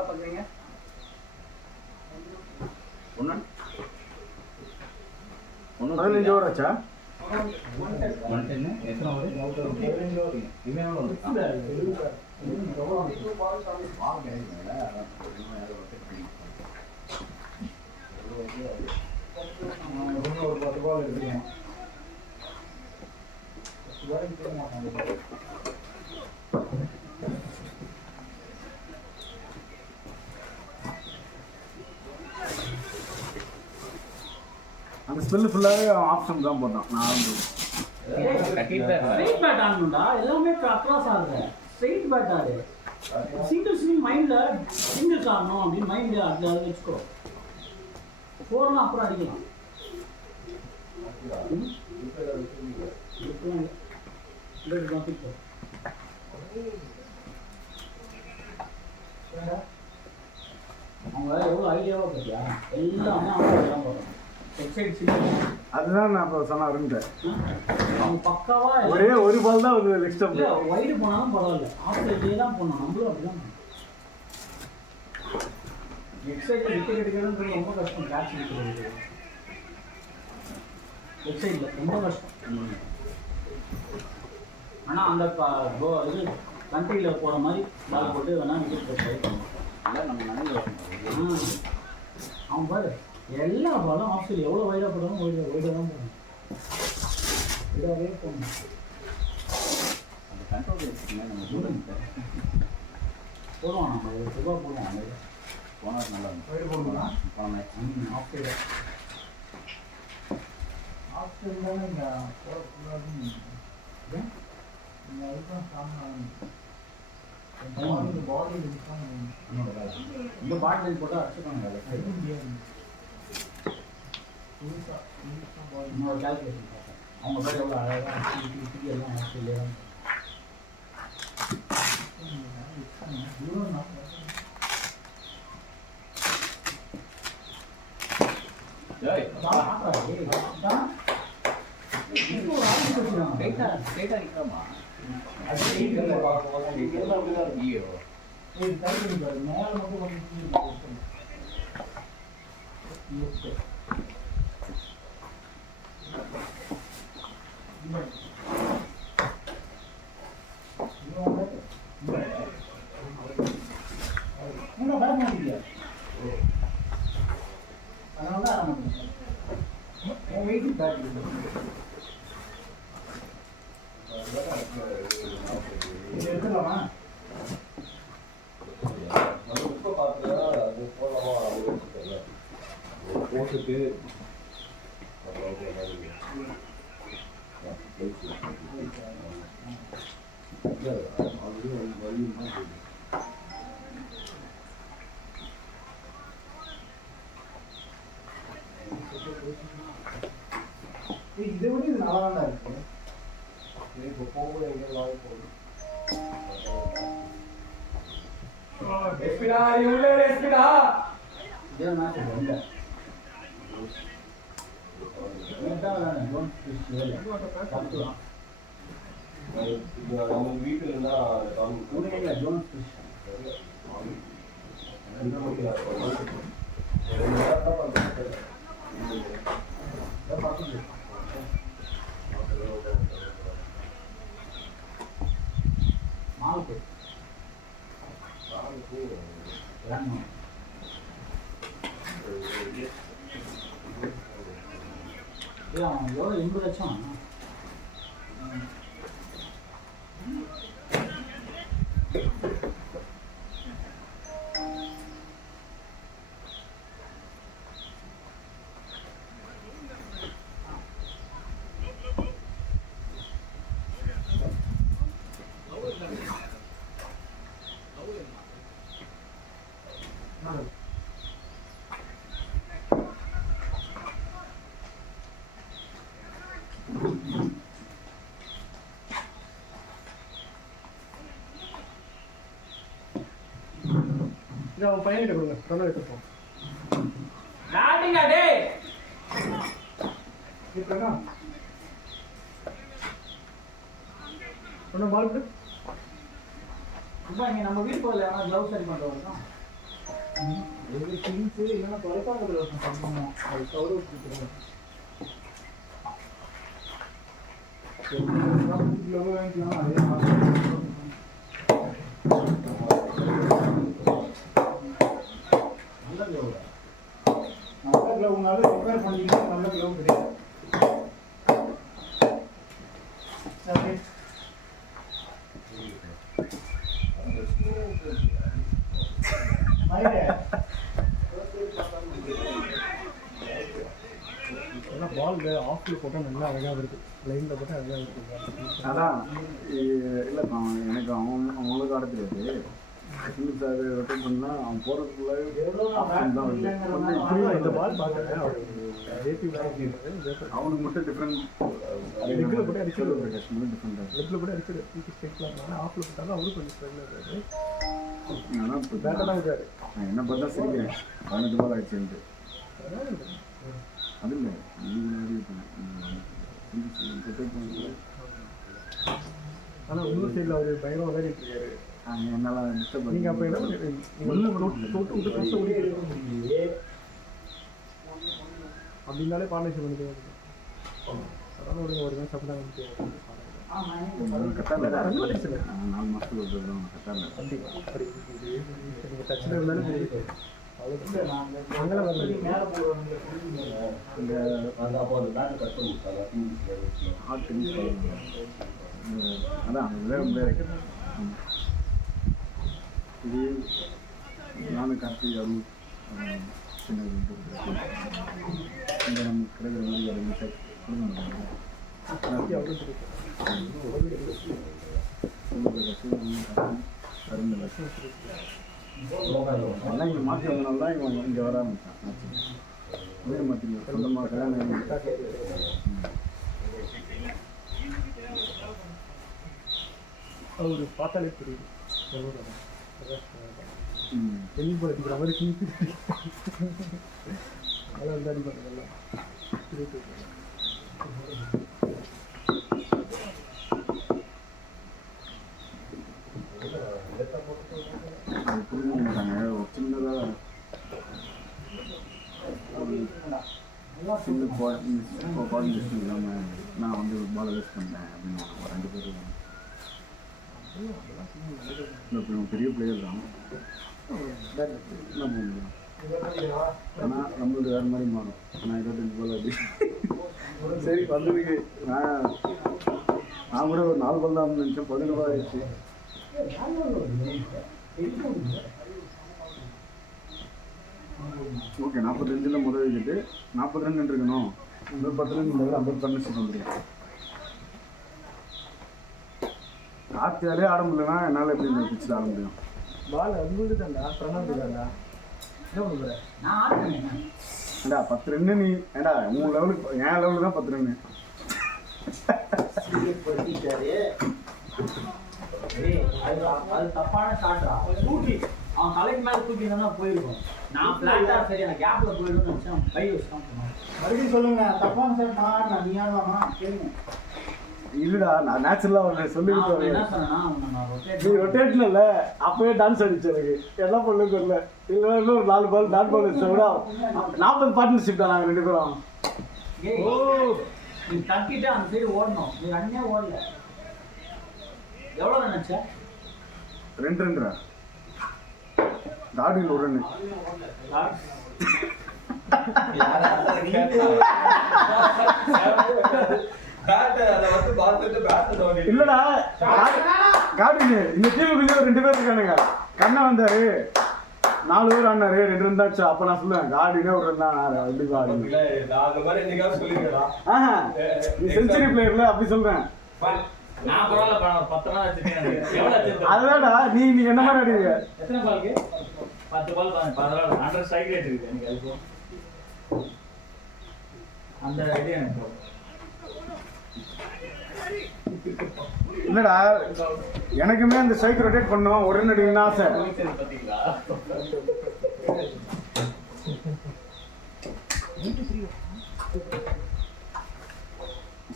பார்க்குறீங்க ஒன்று 15 ஓவர் ஆச்சா அந்த ஸ்மெல்லு ஃபுல்லாகவே ஆப்ஷன் தான் போட்டான் நான் ஸ்ட்ரைட் பேட் ஆடணும்டா எல்லாமே அக்ராஸ் ஆடுற ஸ்ட்ரைட் பேட் ஆடு சிங்கிள் ஸ்விங் மைண்ட்ல சிங்கிள்ஸ் ஆடணும் அப்படின்னு மைண்ட்ல அதுல வச்சுக்கோ போறோம்னா அப்புறம் அடிக்கலாம் அவங்க எவ்வளோ ஐடியாவா பார்த்தியா எல்லாமே அவங்க எல்லாம் போடுறாங்க அதுதான் நான் இப்போ சொன்ன இருந்தேன் பக்காவா ஒரே ஒரு பால் தான் ஒரு நெக்ஸ்ட் ஸ்டெப் வைடு போனாலும் பரவாயில்ல ஆஃப் சைட்லேயே தான் போடணும் நம்மளும் அப்படிதான் லெஃப்ட் சைடில் விக்கெட் எடுக்கிறதுன்றது ரொம்ப கஷ்டம் கேட்ச் எடுக்கிறது லெஃப்ட் சைடில் ரொம்ப கஷ்டம் ஆனால் அந்த இது கண்ட்ரியில் போகிற மாதிரி பால் போட்டு வேணால் விக்கெட் ட்ரை பண்ணுவோம் அவன் பாரு எல்லா பாலும் ஆஃப் சைடு எவ்வளோ வைடாக போடணும் வைடாக தான் போடணும் வைடாகவே போடணும் போடுவோம் நம்ம ரூபா போடுவோம் போனால் நல்லா வைடு போடணும்னா போன match off side off side தானே இந்த போடக்கூடாதுன்னு நீங்கள் அதுதான் சாமி பாடி இந்த பாட்டில் போட்டால் அடிச்சுக்காங்க முடியாது இன்னொரு கால்குலேஷன் பார்த்தேன் அவங்க பேர் எவ்வளோ அழகாக எல்லாம் ஆஸ்திரேலியா எடுத்துடலாமா? நம்ம இப்போ பார்த்தா அது போகலாமா போட்டுட்டு இதை விட இது நல்லா தான் இருக்கு. இப்போ போகும்போது எங்கேயும் வாங்கி போகுது எஸ்பிடா இவ்வளோ எஸ்பிடா இதே மேட்ச் இல்லை நம்ம வீட்டில் இருந்தால் ஜோன்ஸ் ஃபிஷ் மாவுக்கு எவ்வளோ 80 லட்சம் இதை அவன் பையன்கிட்ட கொடுங்க, தொலை எடுத்துப்போம். நாட்டிங்க டேய். இப்போனா ஒன்றும் பால் கொடு. இப்போ இங்கே நம்ம வீட்டு போகல ஆனால் க்ளவுஸ் சரி பண்ணுறோம் தான். இது கிங்ஸு இல்லைன்னா தொலைக்கானதில் பண்ணணும். அது கௌரவ கொடுத்துருங்க. க்ளவு வாங்கிக்கலாம், அதே மாதிரி நல்ல க்ளவுனால ரிப்பேர் பண்ணிக்கலாம். நல்ல க்ளவு கிடையாது. சரி பால் ஆஃபில் போட்டால் நல்லா அழகாக இருக்குது. லைனில் போட்டால் அழகாக இருக்குது. அதான் இல்லைப்பா, எனக்கு அவங்களுக்கு ஆட தெரியாது. சிங்கிள் சார் ரொட்டேட் பண்ணால் அவன் போகிறதுக்குள்ள இந்த பால் பார்க்குறேன் அவனுக்கு மட்டும் டிஃப்ரெண்ட் லெக்கில் போட்டு அடிச்சுடு. டிஃப்ரெண்ட் லெக்கில் போட்டு அடிச்சுடு. தூக்கி ஸ்ட்ரைட்லாம் ஆஃபில் போட்டாலும் அவரும் கொஞ்சம் ஸ்ட்ரைட்டில் இருக்காரு. ஆனால் இப்போ பேட்டாக தான் இருக்காரு. நான் என்ன பார்த்தா சிரிக்கிறேன். 18 பால் ஆயிடுச்சுன்ட்டு. அது இல்லை ஆனால் இன்னொரு சைடில் அவர் பயங்கரம் விளையாடிட்டு இருக்காரு. என்னால் டிஸ்டர்ப் நீங்கள் அப்போ என்ன பண்ணுறீங்க? தொட்டு விட்டு ப்ரெஸ்ஸை ஓடி அப்படின்னாலே பார்ட்னர்ஷிப் பண்ணிட்டு அதான் ஒரு மேட்ச் அப்படி தான் வந்து கட்டாரில் 4 மாதத்துக்கு ஒரு தான் கட்டாரில் கண்டிப்பாக அப்படி நீங்கள் டச்சில் இருந்தாலும் சரி. அங்கெல்லாம் வரல. இந்த அப்போ அந்த பேட்டை கட் பண்ணி ஹார்ட் டென்னிஸ் அதான் விளையாட முடியாது. இது நானும் கார்த்தி அருள் சின்ன இங்கே நமக்கு கிடைக்கிற மாதிரி ஒரு மிஸ்டேக் கொடுக்க மாட்டாங்க. எல்லாம் இங்கே மாற்றி வந்தனால தான் இவன் இங்கே வர ஆரம்பித்தான். வீடு மாற்றி சொந்தமாக கல்யாணம் அவர் பார்த்தாலே தெரியுது. டெல்லி போல அடிக்கிற மாதிரி கீழ் அதெல்லாம் வந்து அடி பண்ணுறதெல்லாம் அது புரிஞ்சுக்க மாட்டாங்க. ஒரு சின்னதாக சின்ன கோஆர்டினேஷன் இல்லாமல் நான் வந்து பாலை வேஸ்ட் பண்ணேன் அப்படின்னு ஒரு 2 பேர் இல்லை. பெரிய பிளேயர் தான் என்ன பண்ண முடியும். ஆனால் நம்மளுக்கு வேறு மாதிரி மாறும். நான் 25 பால் அப்படி சரி வந்ததுக்கு நான் கூட ஒரு 4 பால் தான் நினச்சேன். 11 பால் ஆயிடுச்சு. ஓகே 45 முதல் விக்கெட்டு. 40 ரன் இருக்கணும். 10 ரன் இருந்தாலும் 50 ரன் வந்துடும். காத்தியாலே ஆட முடியலன்னா என்னால் எப்படி இந்த பிச்சில் ஆட முடியும்? பால் உங்களுக்கு தான்டா, பிரணாந்து தான்டா. என்ன பண்ணுற? நான் ஆடுறேன். ஏண்டா 10 ரன்னு நீ ஏண்டா உன் லெவலுக்கு என் லெவலுக்கு தான் 10 ரன்னு. அது தப்பான ஷாட்ரா. தூக்கி அவன் தலைக்கு மேலே தூக்கி இருந்தா போயிருக்கும். நான் பிளாட்டா சரி அந்த கேப்ல போயிடும்னு நினைச்சேன். கை வச்சுதான் போனோம். மறுபடியும் சொல்லுங்க, தப்பான சார் நான் நீ ஆடலாமா கேளுங்க. இல்லடா நான் நேச்சுரலாக ஒன்று நான் சொல்லியிருக்கேன். என்ன சொன்னேன்னா நான் நீ ரொட்டேட்ல இல்லை அப்பவே டான்ஸ் அடிச்சு எனக்கு என்ன பண்ணு தெரியல. இல்லை இன்னும் ஒரு 4 பால் டாட் பால் வச்சா கூட 40 பார்ட்னர்ஷிப் தான் நாங்கள் 2 பேரும். ஓ நீ தட்டிட்டு அந்த சைடு ஓடணும். நீ ரன்னே ஓடல. எவ்வளோ நினைச்ச? 2 ரன்ரா கார்டில் 1 ரன்னு. இல்லடா கார்டின் இந்த டீமுக்கு 2 பேர் இருக்கானுங்க. கண்ணா வந்தாரு 4 பேர் ஆடினாரு 2 ரன் தாச்சு. அப்ப நான் சொல்லுவேன் கார்டினே 1 ரன் தான் கண்டிப்பா ஆடுங்க. ஆஹா நீ செஞ்சுரி பிளேயர்ல அப்படி சொல்றேன். நான் பரவாயில்ல 10 ரன் வச்சிருக்கேன். அதுதான்டா நீ என்ன மாதிரி ஆடுவீங்க? எத்தனை பாலுக்கு? 10 பால் 14 100 ஸ்ட்ரைக் ரேட் இருக்கு எனக்கு. அதுக்கு அந்த ஐடியா எனக்கு இல்லடா எனக்குமே அந்த ஸ்ட்ரைக் ரொட்டேட் பண்ணுவோம். 1 ரன் அடிக்கணும்னு ஆசை.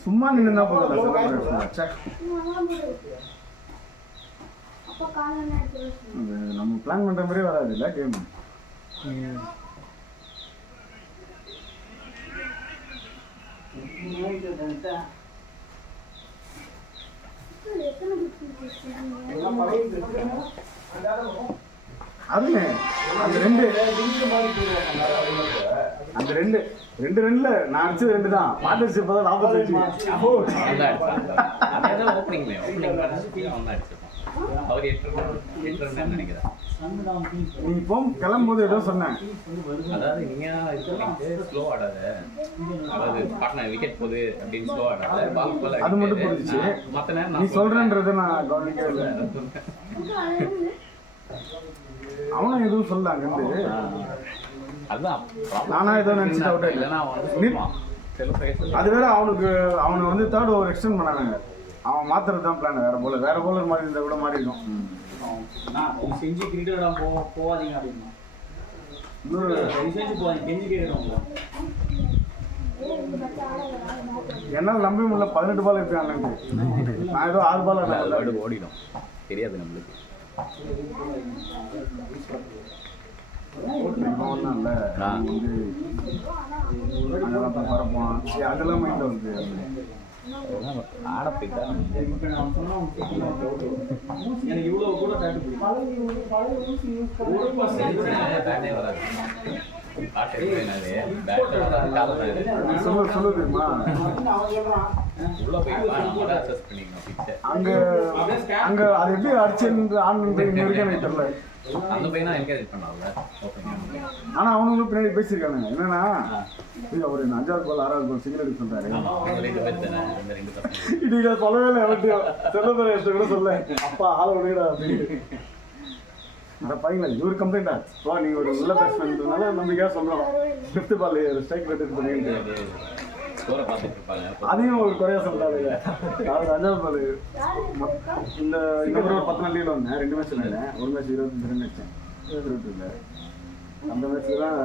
சும்மா நின்று போதும். நம்ம பிளான் பண்ற மாதிரி வராது இல்ல கேம். அதுங்க அந்த 2 ரன்ல நான் அடிச்சது 2 தான். பார்ட்னர்ஷிப் தான் 45. அவர் 8 ரன் நினைக்கிறேன். நீ இப்போ கிளம்பும்போது ஏதோ சொன்னேன். அதாவது நீங்க ஸ்லோ ஆடாத, அதாவது பார்ட்னர் விக்கெட் போகுது அப்படின்னு ஸ்லோ ஆடாத, பால் போல அது மட்டும் புரிஞ்சிச்சு. மற்ற நேரம் நீ சொல்றேன்றதை நான் கவனிக்கவே இல்லை. அவனும் எதுவும் சொல்ல அங்கிருந்து. அதுதான் நானா ஏதோ நினைச்சிட்டு அவுட் இல்லைன்னா அது வேற அவனுக்கு வந்து 3rd ஓவர் எக்ஸ்டெண்ட் பண்ணாங்க. அவன் மாத்துறது தான் பிளான். வேற போலர் மாதிரி இருந்தா கூட மாறி இருக்கும். நான் செஞ்சு கிரிக்கெட் போவாதீங்க அப்படின்னா செஞ்சு போவாதீங்க. கெஞ்சி கேட்கணும். என்னால் நம்ப முடியல. 18 பால் எப்படி ஆனது? நான் ஏதோ 6 பால் ஓடிடும். தெரியாது நம்மளுக்கு. ஒன்றும் இல்லை வந்து அதெல்லாம் பரப்போம். அதெல்லாம் மைண்ட் வந்து ஆட போயிட்டா எனக்கு இவ்வளவு கூட சொல்லு தெரியுமா? அங்க அது எப்படி அடிச்சு ஆனது எனக்கு தெரியல. அந்த பையனா என்கரேஜ் பண்ணால. ஆனா அவனுங்களும் பின்னாடி பேசியிருக்கானுங்க. என்னன்னா ஒரு 5வது பால் 6வது பால் சிங்கிள் அடிக்க சொல்றாரு. இன்னைக்கு சொல்லவே இல்லை. எவட்டையும் செல்ல கூட சொல்ல அப்பா ஆள விடுடா அப்படின்னு. அந்த பையங்களா இவர் கம்ப்ளைண்டா நீங்க ஒரு நல்ல பேட்ஸ்மேன்றதுனால நம்பிக்கையா சொல்றோம். 5th பால் ஸ்ட்ரைக் ரொட்டேட் பண்ணிட்டு அதையும் ஒரு குறையா சொல்றாரு. அதாவது 5வது பால் இந்த ஒரு 10 நாள் வந்தேன். 2 மேட்ச் விளையாடேன். ஒரு மேட்ச் 25 ரன் அடிச்சேன். 22 அந்த மேட்ச்ல தான்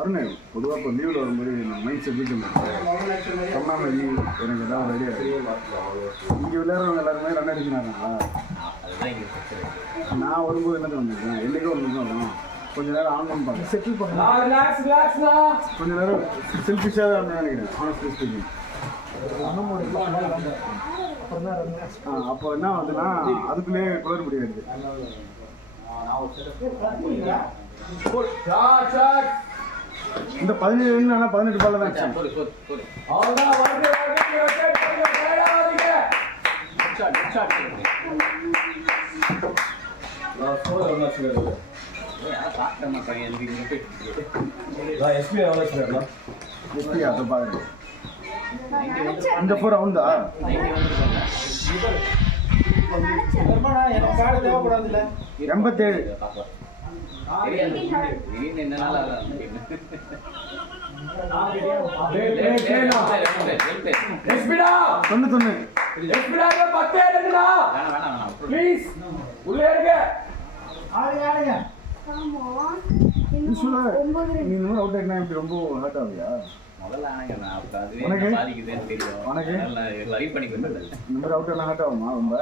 அருண் பொதுவாக இப்போ லீவில் வரும்போது மைண்ட் செட் வீட்டில் சொன்னாமல் லீவ் எனக்கு எதாவது ரெடியாக இங்கே விளையாடுறவங்க எல்லாருமே ரன் அடிக்கிறாங்களா? நான் வரும்போது என்ன பண்ணிருக்கேன், என்றைக்கோ ஒரு நிமிஷம் வரும், கொஞ்ச நேரம் ஆன் பண்ணுறேன், செட்டில் பண்ணலாம், கொஞ்ச நேரம் செல்ஃபிஷாக தான் நினைக்கிறேன் ஆனஸ்ட்லி ஸ்பீக்கிங். அப்போ என்ன வந்துன்னா அதுக்குள்ளேயே குளறுபடி வருது. இந்த 17 ரன் ஆனால் 18 பால்ல தான் அடிச்சேன். எஸ்பி அதை பாருங்க. இந்த 4 அவன்தா எனக்கு கார்டு தேவைப்படாதுல்ல. 87 ரொம்ப ஹர்ட் ஆகுயா? ஹர்ட் ஆகுமா ரொம்ப?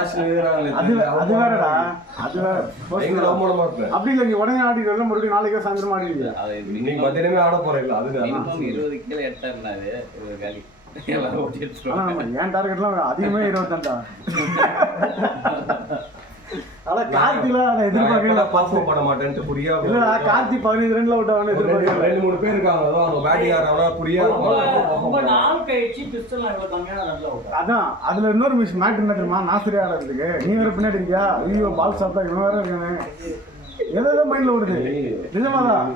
அது வேறடா, அது வேற. அப்படி இல்லை, நீ உடனே ஆடிட்டு மறுபடியும் நாளைக்கே சாயந்தரம் ஆடிடுங்க. மத்தியானமே ஆட போறீங்களா? அதுதான் 20 கிலோ எடுத்தாருனாரு என் டார்கெட்லாம் அதிகமே 20 அதான் கார்த்தில எதிர்பார்க்கல, பர்ஃபார்ம் பண்ண மாட்டேன்ட்டு புரியா இல்லடா. கார்த்தி 15 ரன்ல அவுட் ஆகணும் எதிர்பார்க்கல. 2-3 பேர் இருக்காங்க, அவங்க பேட்டிங் ஆடுறவனா புரியா. ரொம்ப நாள் கழிச்சு பிஸ்டல் இவ்வளவு கம்மியான ரன்ல அவுட். அதான் அதுல இன்னொரு மிஸ் மேட் என்ன தெரியுமா, நாசரி ஆடுறதுக்கு நீ வேற பின்னாடி இருக்கியா, ஐயோ பால் சாப்பிட்டா இவன் வேற இருக்கானே, ஏதோ மைண்ட்ல ஓடுது. நிஜமாதான்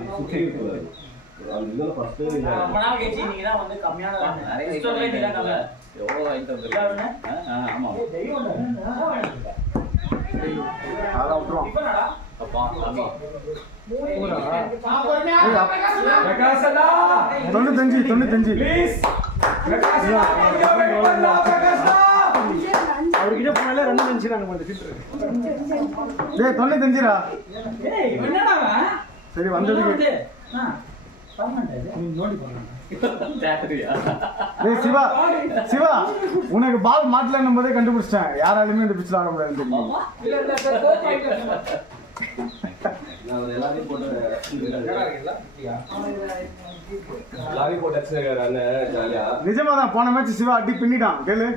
ரொம்ப நாள் கழிச்சு நீங்க தான் வந்து கம்மியான ரன் பிஸ்டல்ல நீங்க தான் கம்மி. எவ்வளவு வாங்கிட்டு வந்திருக்காங்க? ஆமா அதான் விட்டுருவான். அப்பா சாமி 95 அவர்கிட்ட போனாலே 2 நினைச்சுறாங்க அந்த ஃபில்டர். டேய் 95டா. ஏய் என்னடா அவன்? சரி வந்ததுக்கு நீ நோடி பண்ணு. டேய் சிவா, சிவா உனக்கு பால் மாட்டலன்னும் போதே கண்டுபிடிச்சிட்டேன், யாராலுமே இந்த பிச்சில் ஆட முடியாது தெரியும். நிஜமாதான் போன மேட்ச் சிவா அடி பின்னிட்டான் கேளு.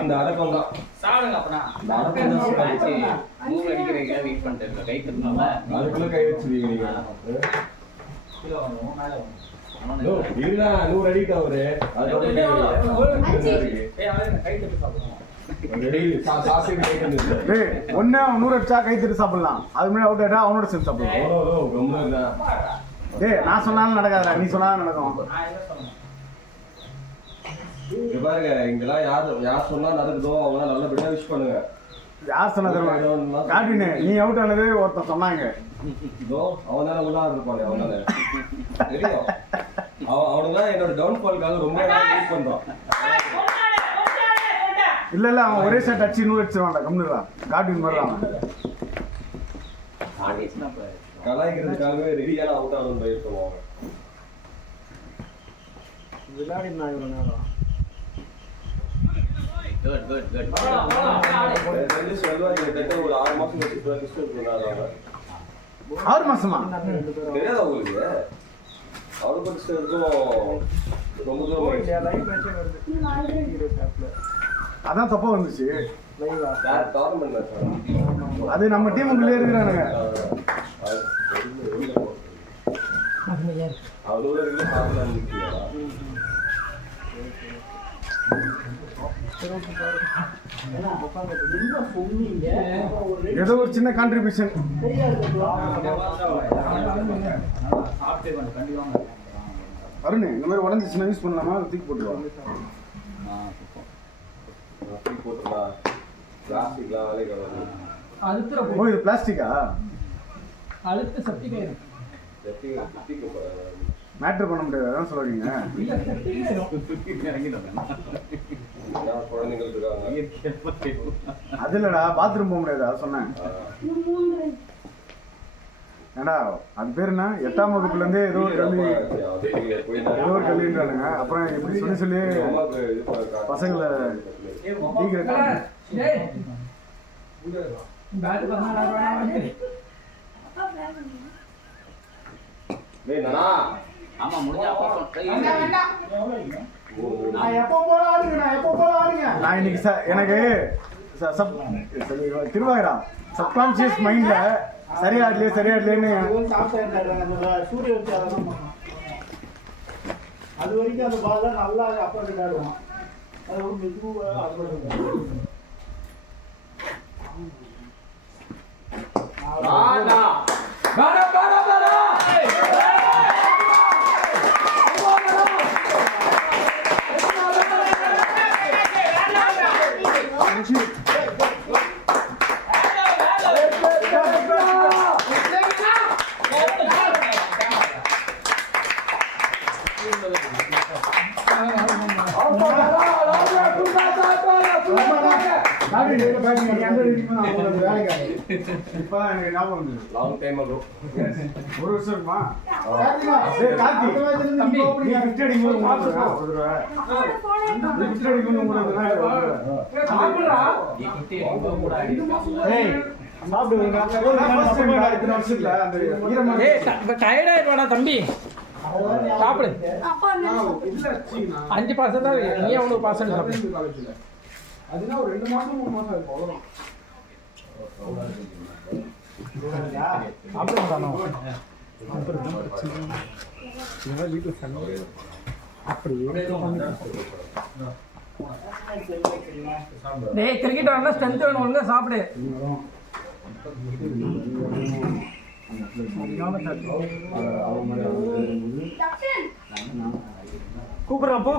இந்த அடக்கம் தான் சாடுங்க அப்பனா. மூவ் அடிக்கிறீங்க வெயிட் பண்ணிட்டு இருக்கேன். கை கட்டணும்ல அதுக்குள்ள கை வச்சிருக்கீங்க நீங்க. கீழ வந்து மேல வந்து. இல்ல 100 அடிட்டா அவரு. அது ஏய் அவன் கை தட்டி சாப்பிடுவான். சாசி கை கட்டு. டேய் ஒண்ணே 100 அடிச்சா கை தட்டி சாப்பிடலாம், அது முன்னாடி அவுட் ஆயிட்டா அவனோட சேர்ந்து சாப்பிடலாம். ரொம்ப டேய் நான் சொன்னாலும் நடக்காதுடா, நீ சொன்னாலும் நடக்கும். நான் என்ன சொன்னேன்? பாருங்க, இங்கெல்லாம் யார் சொன்னா நடக்குதோ அவங்க நல்லபடியா விஷ் பண்ணுங்க. யார் சொன்னா தெரியுமா? காட்டினே நீ அவுட் ஆனதே ஒருத்தன் சொன்னாங்க. இதோ அவன் தானே உள்ள இருப்பானே, அவன் தானே தெரியும். அவனுதான் என்னோட டவுன்ஃபால்காக ரொம்ப வெயிட் பண்றான். இல்ல அவன் ஒரே ஷாட் அடிச்சு 100 அடிச்சிருவான்டா. கம்முனுடா, காட்டின் மாதிரி அவன் கலாய்க்கிறதுக்காகவே ரெடியான அவுட் ஆகணும் ட்ரை பண்ணுவாங்க. விளையாடி நான் இவ்வளோ நேரம் குட் குட் குட். ஒரு 6 மாசம் கழிச்சு 6 மாசமா தெரியாதா உங்களுக்கு? அவரு படிச்சதுக்கும் ரொம்ப தூரம் ஆயிடுச்சு. லைவ் மேட்சே வருது. அதான் தப்பா வந்துச்சு. லைவா டோர்னமெண்ட் மேட்ச் அது நம்ம டீமுக்குள்ளே இருக்கிறானுங்க. அவ்வளோ இருக்கு சாப்பிடலாம். ஏதோ ஒரு சின்ன கான்ட்ரிபியூஷன். அருண் இந்த மாதிரி உடஞ்சிச்சுன்னா யூஸ் பண்ணலாமா, தூக்கி போட்டுருவாங்க. பிளாஸ்டிக்லாம் வேலைக்கு வராது. ஓ இது பிளாஸ்டிக்கா? அழுத்த சக்தி கயிறு. செட்டிங் மேட்ரு பண்ண முடியாது அதான் சொல்லுவீங்க. குழந்தைங்களுக்கு இருக்காங்க. அது இல்லடா பாத்ரூம் போக முடியாது அதை சொன்னேன். ஏடா அது பேர் என்ன 8ஆம் வகுப்புலேருந்தே ஏதோ ஒரு கல்வின்றானுங்க. அப்புறம் இப்படி சொல்லி பசங்களை ஆமா முடிஞ்சா நான் இன்னைக்கு எனக்கு திருவாகரா சப்கான்சியஸ் மைண்ட்ல சரியாடலேன்னு சூரிய வச்சு அதெல்லாம் பண்ணோம். அது வரைக்கும் அந்த பால் தான் நல்லா அப்பா ஆடுவான். அது ஒரு மெதுவாக ஒரு வருஷமா தம்பி சாப்பிடு 5% தான் நீ எவ்வளவு % சாப்பிடு. அதுனா ஒரு 2 மாசம் 3 மாசம் இருக்கும் அவ்வளவுதான். கிரிக்கெட் ஆனா ஸ்ட்ரென்த் வேணும், ஒழுங்கா சாப்பிடு. கூப்பிடுறான் போ.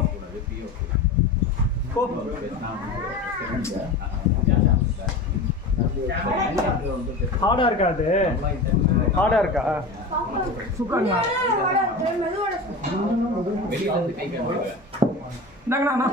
ஹார்டா இருக்காது, ஹார்டா இருக்கா சுக்காங்க இந்தாங்கண்ணா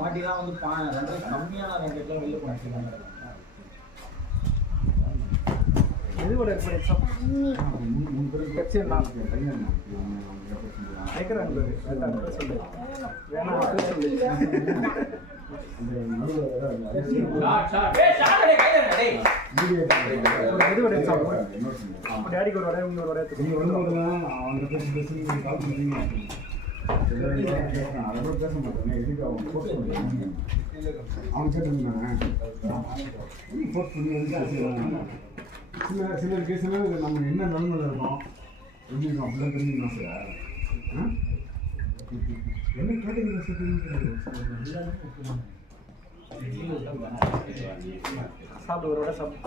வாட்டிலாம் வந்து 2 கம்மியான ரேங்கெட்லாம் வெளில போனாங்க. மெதுவோட டேடிக்கு ஒரு வரைய இன்னொரு வரைய பேச மாட்டேன். எதுக்கு அவன் போஸ்ட் பண்ணுறாங்க, அவன் கேட்டிருந்தானே போஸ்ட் பண்ணி சில கேஸில் நம்ம என்ன நிலைமையில் இருக்கோம் தெரிஞ்சுக்கணும். அப்படிலாம் தெரிஞ்சுக்கணும் சார். என்ன கேட்டீங்க சாப்பிட்டு ஒரு வடை சாப்பிட்டு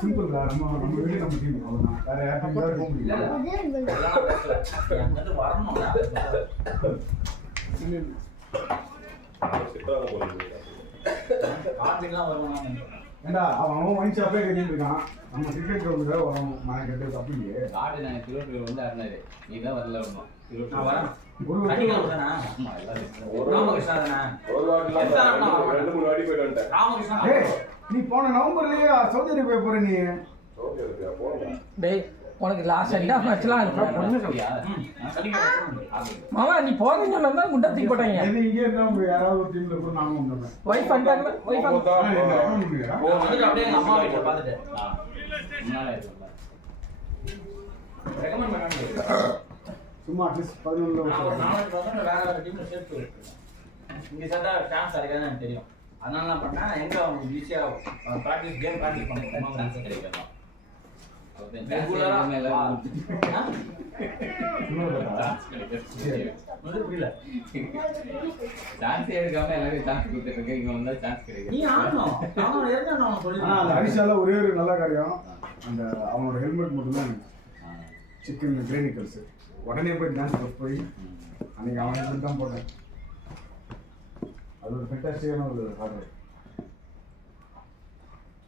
சிம்பிள்ரா. நம்ம வீடு நம்ம டீம் அவ்வளோதான். வேற யாருக்கும் போக முடியல. சித்தாங்க போல காண்டிலாம் வருவாங்க. ஏண்டா அவன் ஒயின் ஷாப்பே கட்டிட்டு இருக்கான். நம்ம கிரிக்கெட் கிரவுண்டுல வரோம் நான் கட்டுறது அப்படியே. காடு நான் திருவள்ளூர் வந்து அருணாரு. நீ தான் வரல ஒன்றும். நான் வரேன். ஒரு சனிக்கிழமை தானே? ஆமா எல்லாரும். ராமகிருஷ்ணா தானே? ஒரு வாட்டிலாம் 2-3 வாட்டி போயிட்டு வந்துட்டேன். ராமகிருஷ்ணா ஏய் நீ போன நவம்பர்லயே சவுதி அரேபியா போற நீ. ஓகே ஓகே போங்க. டேய் உனக்கு லாஸ்ட் சென்ட் ஆஃப் மேட்ச்லாம் இருக்கு அப்படியா? சனிக்கிழமை மாமா நீ போறேன்னு சொன்னா முட்டை தூக்கி போட்டாங்க இது இங்கே இருந்தா உங்க யாராவது ஒரு டீம்ல கூட நானும் வந்துடுறேன். வைஃப் பண்ணிட்டாங்க வைஃப் போதா, போதா. வந்துட்டு அப்படியே எங்க அம்மா வீட்டுல பார்த்துட்டு முன்னாலே இருக்கும்ல. ரெக்கமெண்ட் பண்ணாங்க. சும்மா அட்லீஸ்ட் 11 நான் ஒரு 4 பசங்க வேற வேற டீம்ல சேர்த்து விட்டுருக்கேன். இங்க சேர்த்தா சான்ஸ் கிடைக்காதுன்னு எனக்கு தெரியும். அதனால என்ன பண்ணேன், எங்க அவங்க ஈஸியா ப்ராக்டிஸ் கேம் ப்ராக்டிஸ் சான்ஸ் பண்ணுவாங்க. கிடைக்கலாம். ரெகுலரா சான்ஸ் புரியல. சான்ஸ் எடுக்காம எல்லாரும் சான்ஸ் கொடுத்துட்டு இருக்கு. இங்க வந்தா சான்ஸ் கிடைக்கும். நீ ஆடணும். நான் ஏற்கனவே நான் சொல்லி ஆனா அந்த அரிசால ஒரே ஒரு நல்ல காரியம் அந்த அவனோட ஹெல்மெட் மட்டும் தான் சிக்கன் கிரேனிக்கல்ஸ் உடனே போய் டான்ஸ் போய் அன்னைக்கு அவன் ஹெல்மெட் தான் போட்டேன். அது ஒரு ஃபென்டாஸ்டிக்கான ஒரு ஆர்டர்.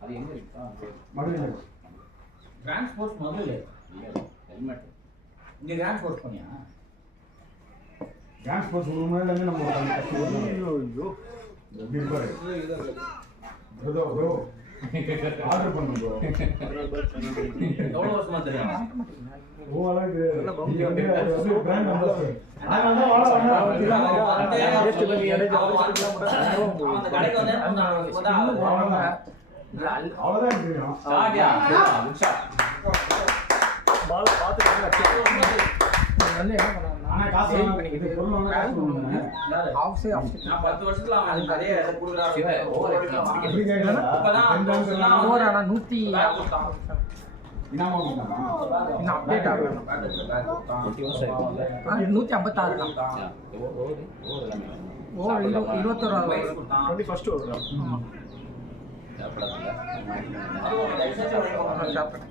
அது எங்க இருக்கா? மதுரையில் கிராண்ட் ஸ்போர்ட்ஸ் முதல்ல ஹெல்மெட். இங்க கிராண்ட் ஸ்போர்ட்ஸ் பண்ணியா? டான்ஸ் போஸ் ஒரு முன்னாடி நம்ம ஒரு கஷ்டப்படுறோம். ஐயோ எப்படி இருப்பாரு ப்ரோ ஆர்டர் பண்ணு ப்ரோ. எவ்வளவு வருஷமா தெரியும்? ஓ அழகு நீங்க வந்து பிராண்ட் அம்பாசிடர். நான் தான் வாடா வாடா அந்த கடைக்கு வந்து அவ்வளவுதான் தெரியும். சாடியா உஷா. பால் பார்த்து வந்து என்ன பண்ணாங்க ஆனா காசு இது பொருள் வாங்க காசு பண்ணுங்க. ஆஃப்ஸே ஆஃப் நான் 10 வருஷத்துல அவன் அதுக்கு நிறைய இதை கொடுக்குறாரு. சிவா, over ஆயிடுச்சு. எப்படி கேக்குறா? இப்பதான் ஓவர் ஆனா 100 இனாமா கொடுத்தானா? இன்னும் அப்டேட் ஆகல 156 ஓவர் 21 ஃபர்ஸ்ட் ஓவர் சாப்பிடாதீங்க.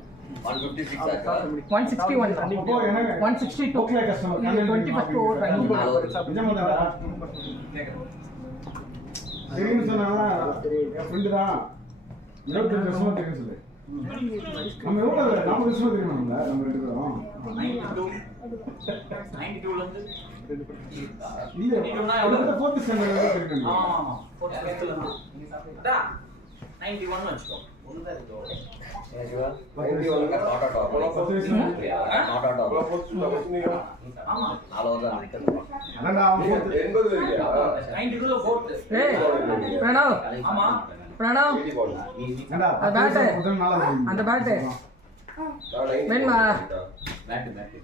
161 அப்போ எனக்கு 162 okay customer 21st over running நிஜமாடா தெரியும் சொன்னா என் ஃப்ரெண்ட் தான் 22 வருஷமா தெரியும் சொல்லு. நம்ம எவ்வளவு நாம வருஷமா தெரியும் நம்ம ரெண்டு பேரும் 92 ல இருந்து இல்ல எவ்வளவு 4th ஸ்டாண்டர்ட்ல தெரியும். ஆமா 4th ஸ்டாண்டர்ட்ல தான். அதான் 91 வச்சுக்கோ. ஒண்ணுதான் இருக்கோ. ஆமா அடடா அவன் 92 ல 4th. ஏய் பிரணவ் ஆமா பிரணவ் என்னடா அது பேட் முதல் நாளா அந்த பேட் வேணுமா பேட் பேட்.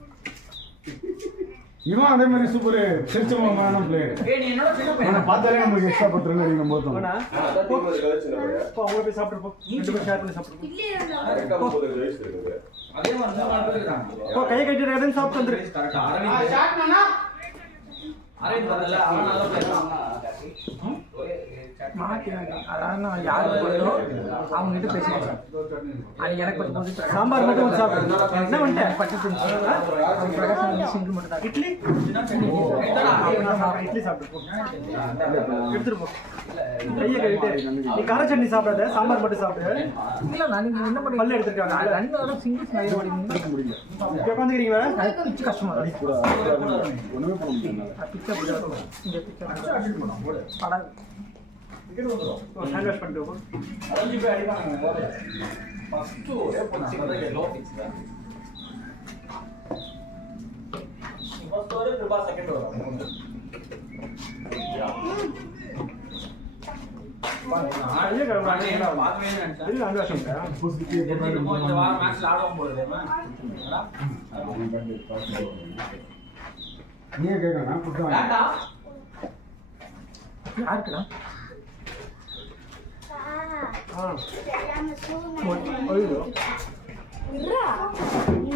இவன் அதே மாதிரி சூப்பர் தெரிச்சமான பிளேயர். ஏய் நீ என்னோட சின்ன பையன். நான் பார்த்தாலே நமக்கு எக்ஸ்ட்ரா பண்றேன்னு அடிக்கும் போது அப்பா அவங்க போய் சாப்பிட்டு போ. ரெண்டு பேரும் ஷேர் பண்ணி சாப்பிட்டு இட்லி இருந்தா அதே மாதிரி 3 பேர் இருக்காங்க. போ. கை கட்டிட்டு இருக்கறேன்னு சாப்பிட்டு வந்துரு. கரெக்ட்டா அரவிந்த் அரவிந்த் வரல அவன் நல்ல பிளேயர். மாத்தினாங்க அதான் நான் யாரு போறோ அவங்க கிட்ட பேசிட்டேன். அது எனக்கு கொஞ்சம் சாம்பார் மட்டும் வந்து சாப்பிடு. என்ன பண்ணிட்ட? பட்டு பிரகாசம் சிங்கிள் மட்டும் தான் இட்லி இட்லி சாப்பிட்டு போ. எடுத்துட்டு போ. கையை கழுவிட்டு நீ கார சட்னி சாப்பிடாத, சாம்பார் மட்டும் சாப்பிடு. இல்ல நான் என்ன பண்ணி பல்ல எடுத்துருக்காங்க. ரெண்டு சிங்கிள் ஸ்னைல் ஓடி முடியல. இங்க உட்காந்துக்கிறீங்களா? பிச்சு கஷ்டமா இருக்கு ஒண்ணுமே பண்ண முடியல. பிச்சை இந்த பிச்சை படம் ஹேண்ட் வாஷ் பண்ணிட்டு போ. அரவிந்த் போய் அடிப்பாங்க போடு. ஃபர்ஸ்ட் ஒரே பண்ணா லோ பிக்ஸ் தான். First over Kirupa second over. ஐயா கழுவாங்க. பார்க்கவே நினைச்சேன். இல்ல ஹேண்ட் வாஷ் பண்ணிட்டேன். புதுசுக்கு இந்த வாரம் மேட்ச்ல ஆடுவோம் போடுது. நீயே கேட்கணும் புத்தகம் வேண்டா யாருக்குடா தெரியாம சூழ்நிலை ஐயோ இருடா. நீ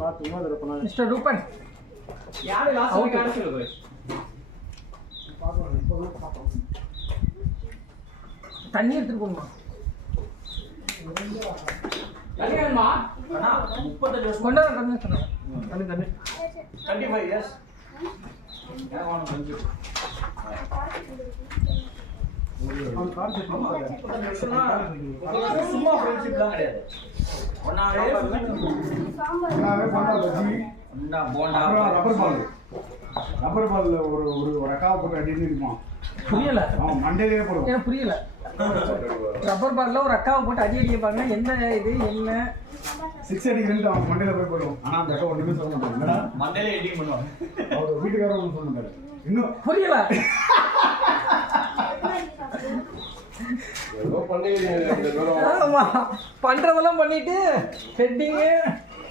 பார்த்து இன்னொரு தடவை பண்ணாத. மிஸ்டர் ரூபன் யாரு லாஸ்ட் வீக் ஆடுறது? தண்ணி எடுத்துட்டு போகணுமா கல்யாணமா அண்ணா 35 வருஷம் கொண்டு வர தண்ணி சொன்னேன் தண்ணி தண்ணி 25 இயர்ஸ். அவன் கார் செட் பண்ணாரு. சும்மா ஃப்ரெண்ட்ஷிப் தான் கிடையாது. ஒன்னாவே எல்லாமே பண்ணா பஜ்ஜி போண்டா ரப்பர் பால்ல ஒரு அக்காவை போட்டு அடின்னு இருப்பான். புரியல. அவன் மண்டையிலே போடுவான். எனக்கு புரியல. ரப்பர் பால்ல ஒரு அக்காவை போட்டு அடி அடிப்பாங்க. என்ன இது என்ன 6 அடிக்கிறேன்ட்டு அவன் மண்டையில போய் போடுவான். ஆனா அந்த அக்கா ஒண்ணுமே சொல்ல மாட்டாங்க. என்னடா மண்டையில எடிங் பண்ணுவாங்க. அவர் வீட்டுக்காரர் ஒன்றும் சொல்ல மாட்டாரு. இன்னும் புரியல. ஏதோ பண்ணிக்கிறீங்க. ஆமா, பண்றதெல்லாம் பண்ணிட்டு ஹெட்டிங்கு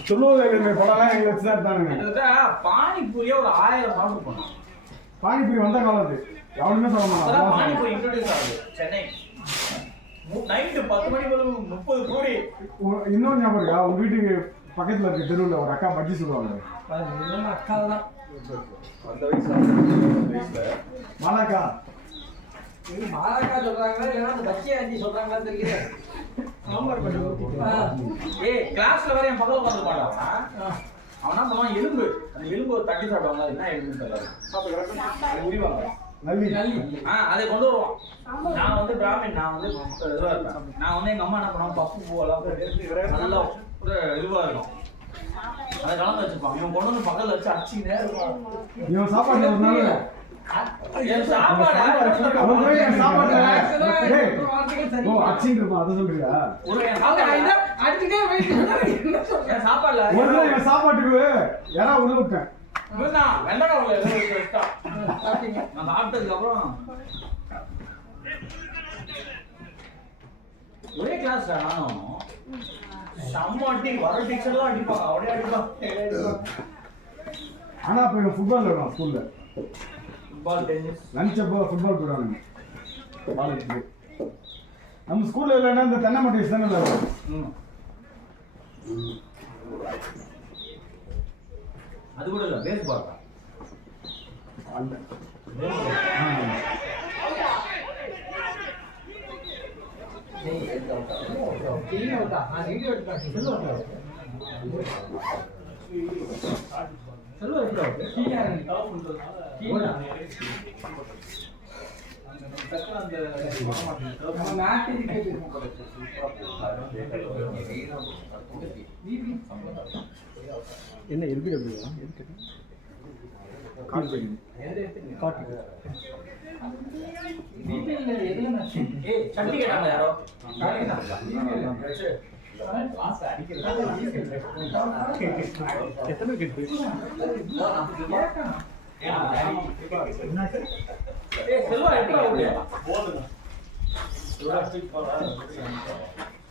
சொல்லுவது படம்லாம் எங்களை வச்சு தான் எடுத்தானுங்க. பானிபூரியே ஒரு 1000 ஆர்டர் பண்ணோம். பானிபூரி வந்த காலம் எவனுமே சொல்ல மாட்டான். பானிபூரி இன்ட்ரோடியூஸ் ஆகுது சென்னை. நைட்டு 10 மணி போல 30 கோடி. இன்னொரு ஞாபகம் இருக்கா? உங்க வீட்டுக்கு பக்கத்துல இருக்க தெருவில் ஒரு அக்கா பஜ்ஜி சொல்லுவாங்க. அக்கா தான். அந்த வயசுல மாலாக்கா மாலாக்கா சொல்றாங்களா இல்லைன்னா அந்த பச்சை ஆண்டி சொல்றாங்களா தெரியல. சாம்பார் பண்ணி கிளாஸ்ல வர என் பக்கத்துல உட்காந்து மாட்டான். அவன் என்ன பண்ணுவான், எலும்பு அந்த எலும்பு தட்டி சாப்பிடுவாங்க. அது என்ன எலும்பு தெரியல, முடிவாங்க நல்லி அதை கொண்டு வருவான். நான் வந்து பிராமின், நான் வந்து இதுவா இருப்பேன். நான் வந்து எங்க அம்மா என்ன பண்ணுவாங்க, பப்பு பூவெல்லாம் நல்லா ஒரு இதுவா இருக்கும், அதை கலந்து வச்சிருப்பான். இவன் கொண்டு வந்து பக்கத்துல வச்சு அடிச்சுக்கிட்டே இருப்பான். இவன் சாப்பாடு ஒரு நாள் என் சாப்பாடு அச்சின்னு இருப்பான். அதை சொல்றியா? என் சாப்பாடுல ஒரு நாள் என் சாப்பாட்டுக்கு யாரா உள்ள விட்டேன். வெள்ளக்காய் நான் சாப்பிட்டதுக்கு அப்புறம் ஒரே கிளாஸ் நானும் செம்மாட்டி வர டீச்சர்லாம் அடிப்பாங்க. அப்படியே அடிப்பாங்க. ஆனா அப்ப இவன் ஃபுட்பால் விடுவான் ஸ்கூல்ல. ஃபுட்பால், டென்னிஸ், லஞ்ச் அப்போ ஃபுட்பால் போடுவானுங்க. பால் எடுத்து நம்ம ஸ்கூல்ல இல்லைன்னா இந்த தென்னை மட்டை தானே இருக்கும். அது கூட இல்லை, பேஸ்பால் தான். என்ன இருக்கு அப்படியா? சட்டி கேட்டாங்க யாரோ. எத்தனை கேட்டு செல்வா எப்படி அவுட்டு?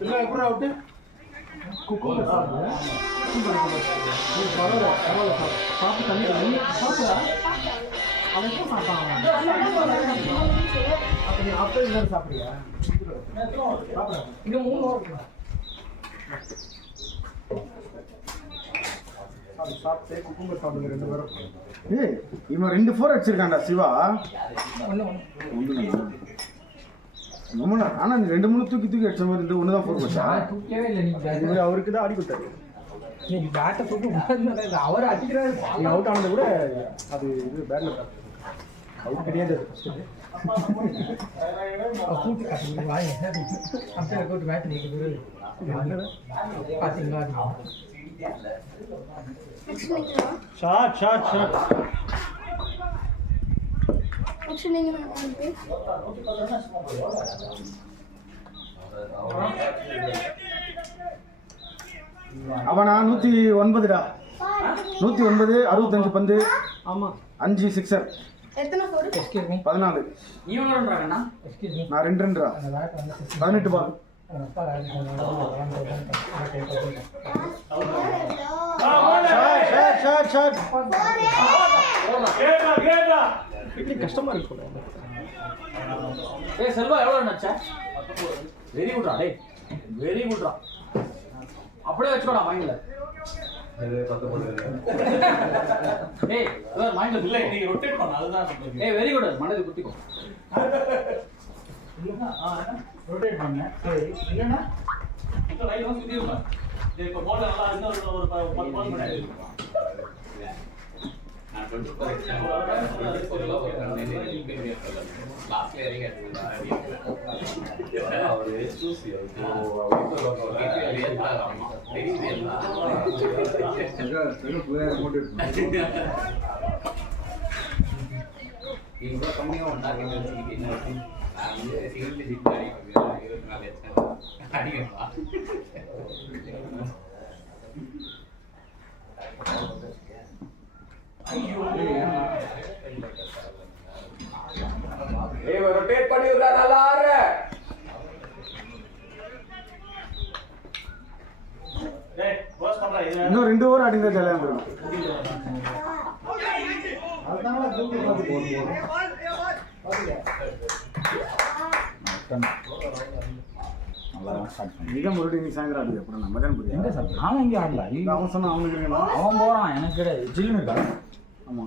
இல்லை எப்படி அவுட்டு? குக்கர் சாப்பிடு. பரவாயில்ல பரவாயில்ல சாப்பிட்டு தண்ணி சாப்பிடா. அவன் எப்போ சாப்பிட்டாங்க? அப்போ நீ அப்போ எல்லாரும் சாப்பிடுறியா? சாப்பிட இன்னும் 3 hour சாப்பிட்டு குக்கும்பர் சாப்பிடுங்க 2 பேரும். ஏய் இவன் 2 4 அடிச்சிருக்கான்டா சிவா. ஆனா நீ 2 3 தூக்கி அடிச்ச மாதிரி 1 தான் 4 வச்சா. தூக்கவே இல்லை. நீங்க அவருக்கு தான் அடி கொடுத்தாரு. நீங்க பேட்டை தூக்கி அவர் அடிக்கிறாரு. நீ அவுட் ஆனது கூட அது இது பேட்ல அவுட் கிடையாது. கூட்டு கட்டி வாங்க அப்படியே கூட்டு பேட்டை நீங்க பாத்தீங்களா? Shot shot shot. அவனா 109டா. 109 65 பந்து. ஆமா 5 சிக்ஸர். எத்தனை போடு? Excuse me 14. நீ எவ்வளோ ரன்றாங்கண்ணா? எக்ஸ்கியூஸ் மீ நான் 2 ரன்ரா. அந்த பேட் வந்து 18 பால். Shot shot shot. இப்படி கஷ்டமா இருக்கு போல. ஏய் செல்வா எவ்வளோ ரன்? வெரி குட்ரா. டேய் வெரி குட்ரா. அப்படியே வச்சுக்கோடா மைண்ட்ல. ஏய் இவர் மைண்ட்ல இல்ல, நீ ரொட்டேட் பண்ணு. அதுதான் சொல்றேன். ஏய் வெரி குட். மனது குத்திக்கோ. ரொட்டேட் பண்ணு. சரி இல்லனா இந்த லைன் வந்து சுத்திடுங்க. இப்போ பால் நல்லா இன்னொரு ஒரு 10 பால் பண்ணி. நான் 24 எக்ஸாம் 24 ஒரு கம்பெனி லாஸ்ட்ல இறங்கி அவரு சூசி இவ்வளோ கம்மியாக ஒன்றாக்கி வச்சுக்கிட்டு என்ன நான் வந்து சிங்கிள் டிஜிட் அடிக்க 24 எக்ஸாம் அடிக்கணுமா ஏய் ரொட்டேட் பண்ணி விடுறா நல்லா ஆடுற டேய் க்ளோஸ் பண்றா இது இன்னும் 2 ஓவர் அடிங்க ஜாலியா இருக்கும். அதுதானே தூக்கி பார்த்து போடுவோம் இதான் மறுபடியும் நீ சாயந்தரம் ஆடுது அப்புறம் நம்ம தான் புரியும். எங்க சார் நானும் எங்கேயும் ஆடல அவன் சொன்னா அவனுக்கு இருக்கா? அவன் போறான் எனக்கு கிடையாது ஜில்லுன்னு இருக்கா ஆமா.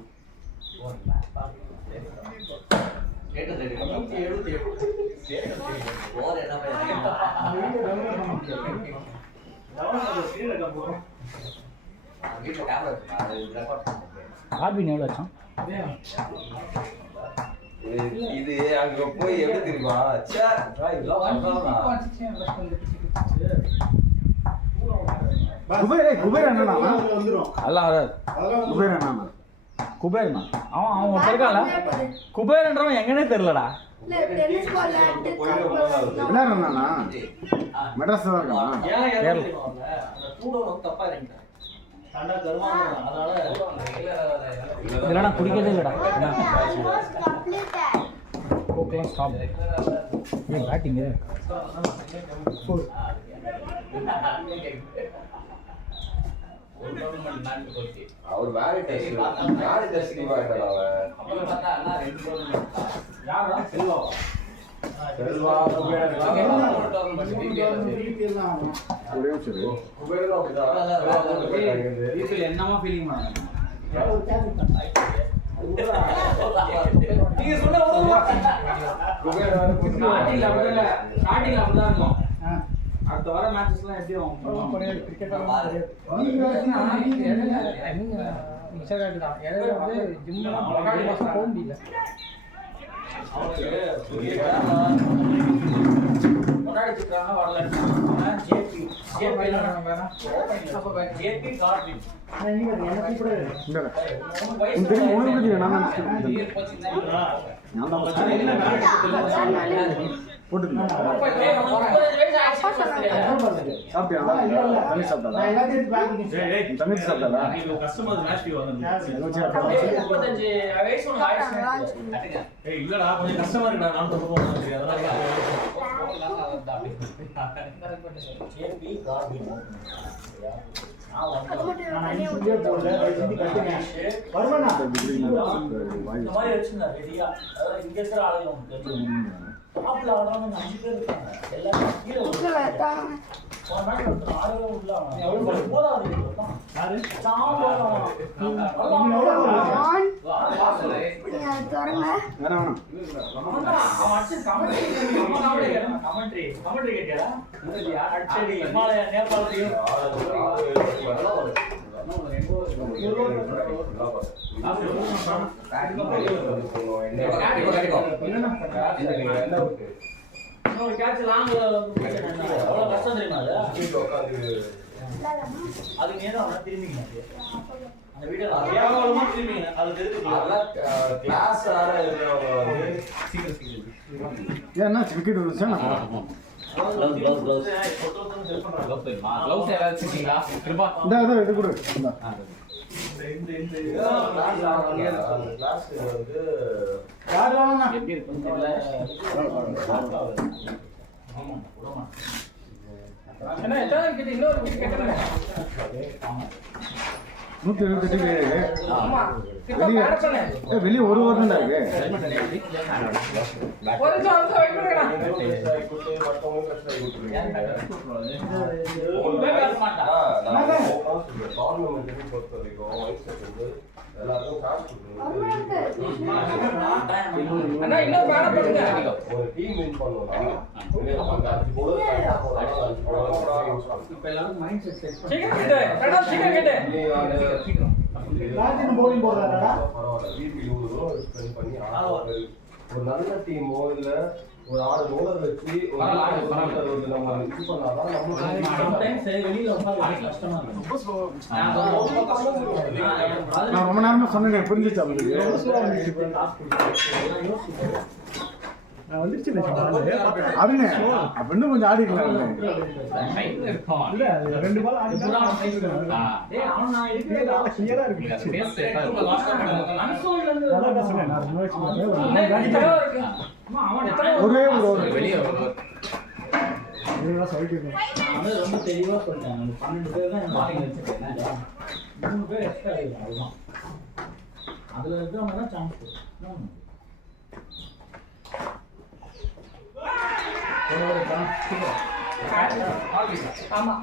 ஆர்பின் எவ்வளோ வச்சோம் இது அங்க போய் எப்படி தெரியுமா ச்சே இதெல்லாம் பண்றானா குபேர் என்னன்னா வந்துரும் அதெல்லாம் வராது குபேர் என்னன்னா குபேர்னா அவன் ஒருத்தர் இருக்கான்ல குபேர்ன்றவன் எங்கன்னே தெரியலடா இல்ல டென்னிஸ் பால் ஆட்டு விளையாடுறானா மெட்ராஸ் தான் இருக்கான். இல்லடா குடிக்கிறதே இல்லடா கம்ப்ளீட்டட் கோக்கெல்லாம் ஸ்டாப் ஏன் பேட்டிங்கு அவர் வேற டெஸ்ட் அவன் செல்வா குபேர் ஒரே நிமிஷம் குபேரும் அப்படிதான் என்னமா ஃபீலிங் பண்ணாங்க நீங்க சொன்ன குபேர் ஸ்டார்டிங்ல அப்படிதான் இருக்கும் அடுத்த வர மேட்சஸ்லாம் எப்படி போக முடியல கொண்டாடிச்சுக்காங்க வரல ஜேபி கார்வின் கஸ்டமர் மேட்ச் இல்லடா கொஞ்சம் கஷ்டமா இருக்குடா நான் போறேன் இந்த மாதிரி வச்சிருந்தாரு ரெடியா அதாவது இங்க இருக்கிற ஆளுங்க தெரியும் டாப்ல ஆடுறவங்க 5 பேர் இருக்காங்க எல்லாரும் கீழே போன மேட்ச் ஒருத்தர் ஆடவே உள்ள எவ்வளவு போதாது யாரு கஷ்டம் தெரியுமா அது நேரம் திரும்பிங்க அந்த வீடியோ திரும்பிங்க அது கிளாஸ் ஏன்னா கிரிக்கெட் வந்துச்சா இது கூட எப்படி இருக்குன்னு தெரியல என்ன எத்தனை கிட்ட இன்னொரு கிட்ட கேட்டேன் 178 வெளியே ஒரு வாரம் தான் இருக்கு. ஒரு டீம் வின் பண்ணுவோம் சிக்கன் கிட்ட ராஜன் bowling போடுறாரா? பரவாயில்ல வீட்டுக்கு 100 ரூபா ஸ்பெண்ட் பண்ணி ஒரு நல்ல டீமோ இல்ல ஒரு 6 bowler வச்சு ஒரு நம்ம இது பண்ணாதான் நம்மளுக்கு சம்டைம்ஸ் வெளியில உட்கார்ந்து கஷ்டமா இருக்கும். நான் ரொம்ப நேரமா சொன்னேன் புரிஞ்சுச்சு அவங்களுக்கு. நான் வந்துருச்சு அருணே அப்படின்னு கொஞ்சம் ஆடிக்கலாம். இல்ல 2 பால் ஆடி டேய் அவன் நான் எடுக்கறதா கிளியரா இருக்கு. அன்சோல்ல இருந்து அதான் சொன்னேன் நான் அவன் ஒரே ஒரு வெளியே இதெல்லாம் சொல்லிட்டு அவன் ரொம்ப தெளிவா சொல்லிட்டான். அந்த 12 பேர் தான் மார்னிங் வச்சிருக்கேன். 3 பேர் எக்ஸ்ட்ரா ஆயிடும் அதுதான். அதுல இருக்கிறவங்க தான் சான்ஸ் கொடுக்கும். ஆமா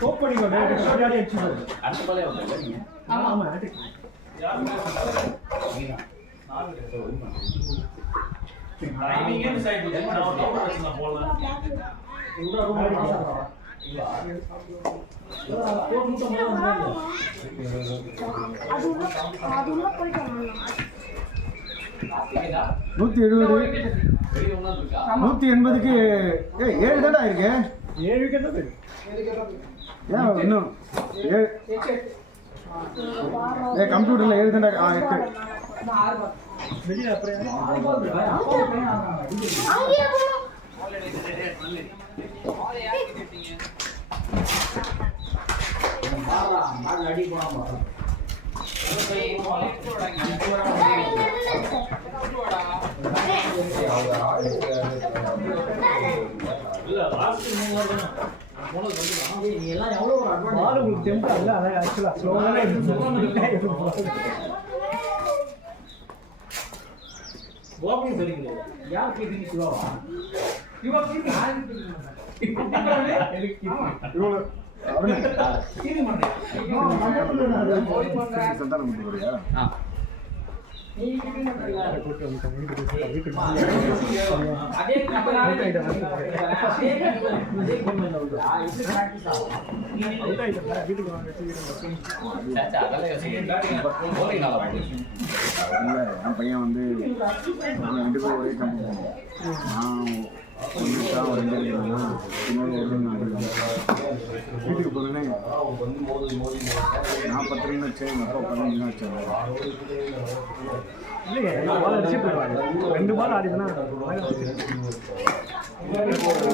கோப் பண்ணிக்கோ டேரக்ட் பின்னாடி அடிச்சு அடுத்த பாலே வந்து நீங்க ஆமா ஆமா டைமிங்கே மிஸ் ஆயிடுச்சு. நான் ஒரு டவுன் வச்சுலாம் போடலாம். இவ்வளவு ரூம் பாஸ் அது உள்ள போயிட்டாங்க 170 180க்கு 7 தான்டா இருக்கு. 7 விக்கெட் தான் இருக்கு. ஏன் இன்னும் கம்ப்யூட்டர்ல 7 தான்டா 8 வெளிய அப்புறம் அங்கேயே போணும். அடி போனா இல்ல லாஸ்ட் 3 ஓவர் தான் போனது வந்து நீ எல்லாம் எவ்வளவு ஒரு பால் அட்வான்டேஜ் உங்களுக்கு டெம்பர் இல்ல அத ஆக்சுவலா ஸ்லோவாவே வாக்கிங் தெரியுங்க. யார் கீப்பிங் ஸ்லோவா இவன் கீப்பிங் இவ்வளவு அருணே கீப்பிங் பண்றேன் சந்தானம் பண்ணி வரியா? நீ கீப்பிங் பண்றல அதே கீப்பர் அதே கீப்பர் உள்ளா இது பிராக்டீஸ் ஆகும் அவுட் ஆயிட்டா வீட்டுக்கு வாங்க சாச்சா அதெல்லாம் யோசிக்க போலிங் நல்லா போடுச்சு. இல்ல என் பையன் வந்து ரெண்டு பேரும் ஒரே கம்பெனி நான் ஒரு இன்ஜினியர்னா இன்னொரு வீட்டுக்கு போனேன்னே நான் 10 ரன் வச்சேன் எங்கள் அப்பா 15 ரன் வச்சேன். இல்லைங்க பால் அடிச்சு போயிடுவாங்க 2 பால் ஆடினா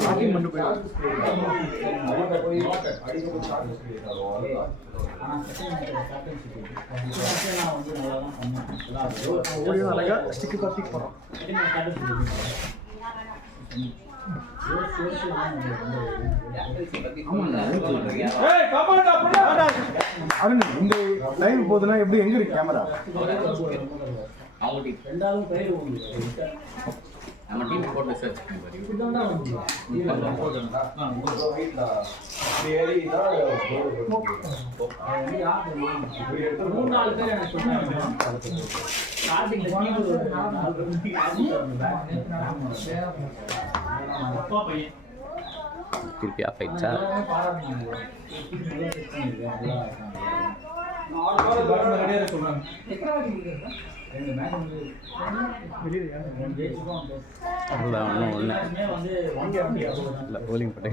பேட்டிங் பண்ணி போயிடுவாங்க. ஓடி அழகா ஸ்டிக்கு பார்த்து போகிறோம். அருண் இந்த லைவ் போகுதுன்னா எப்படி எங்க இருக்கு கேமரா? அவங்க டீம் ரெண்டாவது பேர் ஓடுது நம்ம டீம் போட்டு சர்ச் பண்ணி பாரு. இதுதான் வந்து மூணு நாலு பேர் எனக்கு சொன்னாங்க அப்பா பையன் திருப்பி ஆஃப் ஆயிடுச்சா? ரெடியா சொல்றாங்க. அவ்வளோதான் ஒன்றும் ஒன்று இல்லை போலிங் போட்டு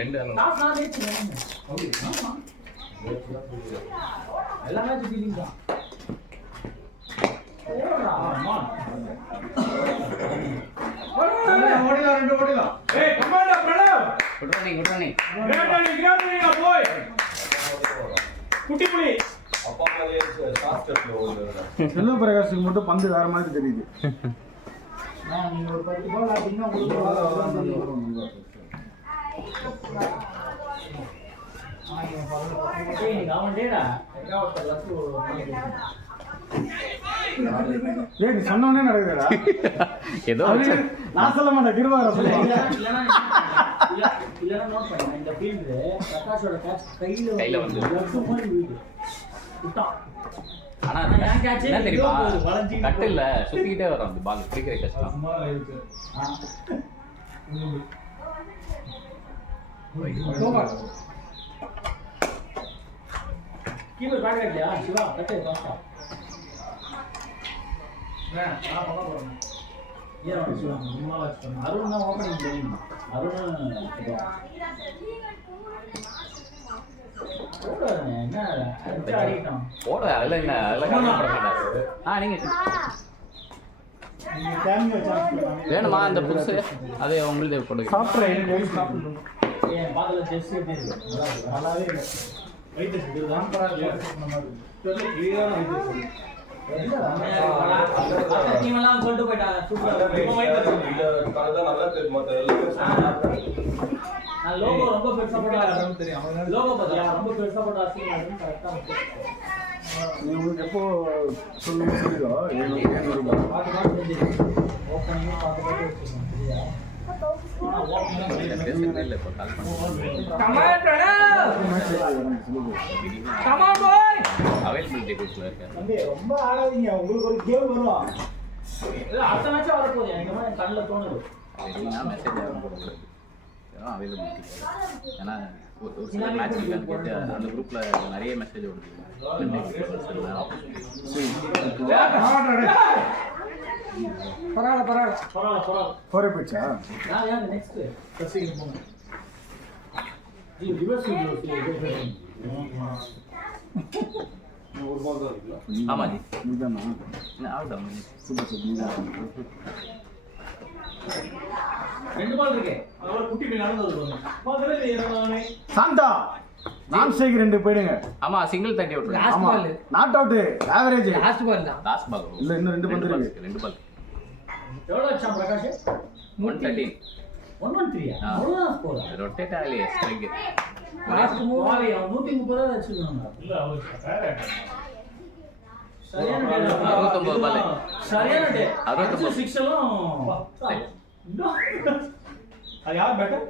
ரெண்டு எல்லாமே ஃபீலிங் தான் ஓடிலாம் 2 ஓடிலாம். ஏய் கமாண்டா Pranav good running good running. கிராண்ட் போய் குட்டி புலி அப்பா மேலே சாஸ்டர்ல ஓடுறாங்க. செல்வ பிரகாஷுக்கு மட்டும் பந்து வேற மாதிரி தெரியுது. நீங்க ஒரு 10 பால் ஆடினா உங்களுக்கு ஏய் நீ சொன்னோனே நடக்குதுடா. ஏதோ நான் சொல்ல மாட்டேன் கிருபார சொல்லுவாங்க. இல்லனா நோட் பண்ணுங்க இந்த ஃபீல்ட் பிரகாஷோட கேட்ச் கையில வந்து விட்டான். ஆனா என்ன தெரியுமா கட்டு இல்ல சுத்திக்கிட்டே வரும் அந்த பால் பிடிக்கிற கஷ்டம். கீபோர்ட் பேக் இல்லையா சிவா கட்டு பாஸ்டா நான் பண்ண போறேன். ஏன் சிவா சும்மா வச்சுட்டேன். அருண் தான் ஓப்பனிங் தெரியும் அருண் என்ன அடிச்சு ஆடிட்டோம் போட அதெல்லாம் என்ன அதெல்லாம் கவலைப்பட மாட்டாரு. நீங்கள் நீங்க கேமியோ சான்ஸ் கொடுங்க. வேணுமா அந்த புதுசு அது உங்களுக்கு போடுங்க. சாப்பிட்றேன். ஏன் பாத்துல டெஸ்ட் எப்படி இருக்கு நல்லாவே இல்லை. வெயிட் இதுதான் தெரியல கிளியரான வெயிட் டீம் எல்லாம் சொல்லிட்டு போயிட்டாங்க சூப்பரா ரொம்ப weight இருக்கு. நல்லா தெரியும் மற்ற எல்லாமே நான் லோகோ ரொம்ப பெருசா போட்டா தெரியும். லோகோ பாத்தியா ரொம்ப பெருசா போட்டா அசிங்கம் கரெக்டா நீ உங்களுக்கு எப்போ சொல்லுங்க சொல்லிடுவா 700 ரூபாய். பார்த்து தெரிஞ்சிருக்கு ஓப்பனிங் பார்த்து வச்சிருக்கோம் சரியா இல்லை இப்போ கால் பண்ணுறேன். அவைலபிலிட்டி குரூப்பில் இருக்கேன். தம்பி ரொம்ப ஆடாதீங்க, உங்களுக்கு ஒரு கேம் வரும். அடுத்த மேட்சா வரப்போகுது எனக்கு மாதிரி கண்ணில் தோணுது இல்லைன்னா மெசேஜ் யாரும் போடக்கூடாது. வெறும் அவைலபிலிட்டி. ஏன்னா ஒரு சில மேட்ச் இருக்கான்னு கேட்டு அந்த குரூப்பில் நிறைய மெசேஜ் வருது. பரவாயில்ல போரே போயிடுச்சா? நான் ஏன் நெக்ஸ்ட் சசிக்கு போங்க ரிவர்ஸ் ஒரு பால் தான் இருக்குல்ல. ஆமாம் ஜி. நீதானா? ஆகுதான் சூப்பர் சார் நீதான். ரெண்டு பால் இருக்கு அதோட குட்டி போய் நடந்து வருவாங்க. முதல்ல ஏறனானே சாந்தா நான் ஸ்ட்ரைக் 2 போயிடுங்க. ஆமாம் சிங்கிள் தட்டி விட்டுருங்க. Last ball not out average. Last ball தான். லாஸ்ட் பால் இல்ல இன்னும் 2 பந்து இருக்கு. 2 பால் எவ்வளோ வச்சான் பிரகாஷ் 113. 113 அவ்வளோதான் ஸ்கோர் ரொட்டேட் ஆகலையே ஸ்ட்ரைக்கு. லாஸ்ட் மூவ் ஆகி அவன் 130 வச்சிருக்காங்க இல்ல அவர் ஃபேர் சரியான 69 பால். சரியான டே 69. 6 எல்லாம் அது யார் பேட்டர்?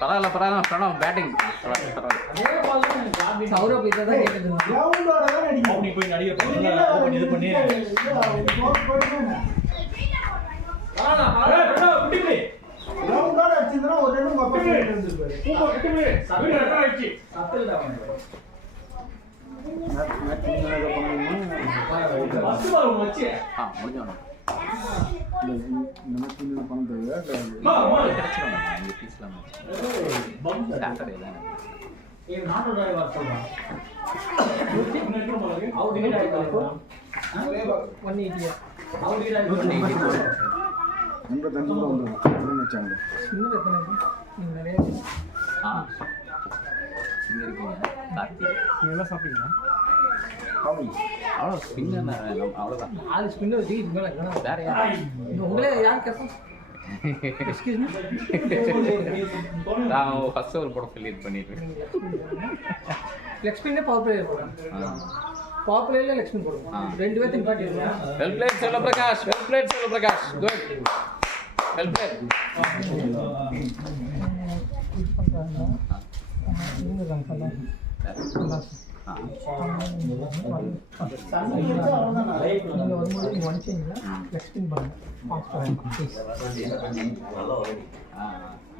பரவாயில்ல பிரணவ் பேட்டிங் பரவாயில்ல. அதே பால் தான் எனக்கு ஜாபி சௌரப் இதை தான் கேட்டது. கிரவுண்டோட தான் அடிக்கணும். அப்படி போய் நடிகர் பண்ணல அது பண்ணி இது பண்ணி குட்டி போய் கிரவுண்டோட அடிச்சிருந்தா ஒரு ரெண்டு உங்க அப்பா சொல்லிட்டு இருந்திருப்பாரு. குட்டி போய் வீடு ரெட்டா ஆயிடுச்சு. சத்தல் தான் அவனுக்கு மேட்ச் ஏதோ பண்ணுவீங்க. ஃபர்ஸ்ட் பால் ஒன்னு வச்சு முடிஞ்சோம். இந்த மேட்ச் என்ன பண்ண தேவையா? மா கிடைச்சிடும் இங்கே பீஸ்லாம் சாட்டர்டே தான். ஏ நாட் டிரைவர் சொல்றான் குட்டி அவுட் டிக்கெட் ஆயிடுச்சு 180. அவுட் டிக்கெட் ஆயிடுச்சு 85 ரூபா வந்துடும் வச்சாங்க. இன்னும் எத்தனை இருக்கு? நீங்க நிறைய இங்கே இருக்கீங்க கார்த்தி. நீங்க எல்லாம் சாப்பிட்டீங்களா? அவ்வளோ ஸ்பின் அவ்வளோதான். 4 ஸ்பின்னர் வச்சு இது மேல இருக்கணும். வேற யார்? உங்களே யார் கேட்போம்? Excuse me. நான் ஃபர்ஸ்ட் ஓவர் போட சொல்லி இது பண்ணிட்டு இருக்கேன். லெக் ஸ்பின்னே பவர் பிளேயர் போடுறேன். பவர் பிளேயர்ல லெக் ஸ்பின் போடுறேன். ரெண்டு பேர்த்தையும் காட்டிடுறேன். Well played Selvaprakash. Well played Selvaprakash. Good. Well played. நீங்க வரும்போது நீங்க வந்துச்சீங்களா? லெக் ஸ்பின் பண்ணுங்க.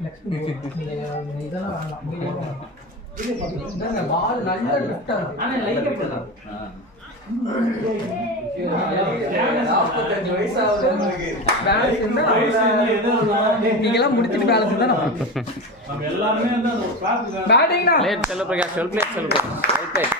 லெக் ஸ்பின் இதெல்லாம் வேணாம். மீடியம் பால் நல்ல லிஃப்டா இருக்கு. ஆனா லைக் பண்ணலாம் 45 வயசு ஆகுது. பேலன்ஸ் இருந்தா நீங்களாம் முடிச்சிட்டு பேலன்ஸ் இருந்தா நம்ம எல்லாருமே வந்து அந்த கிளாஸ் பேட்டிங்னா played Selvaprakash. Well played Selvaprakash. Well plate.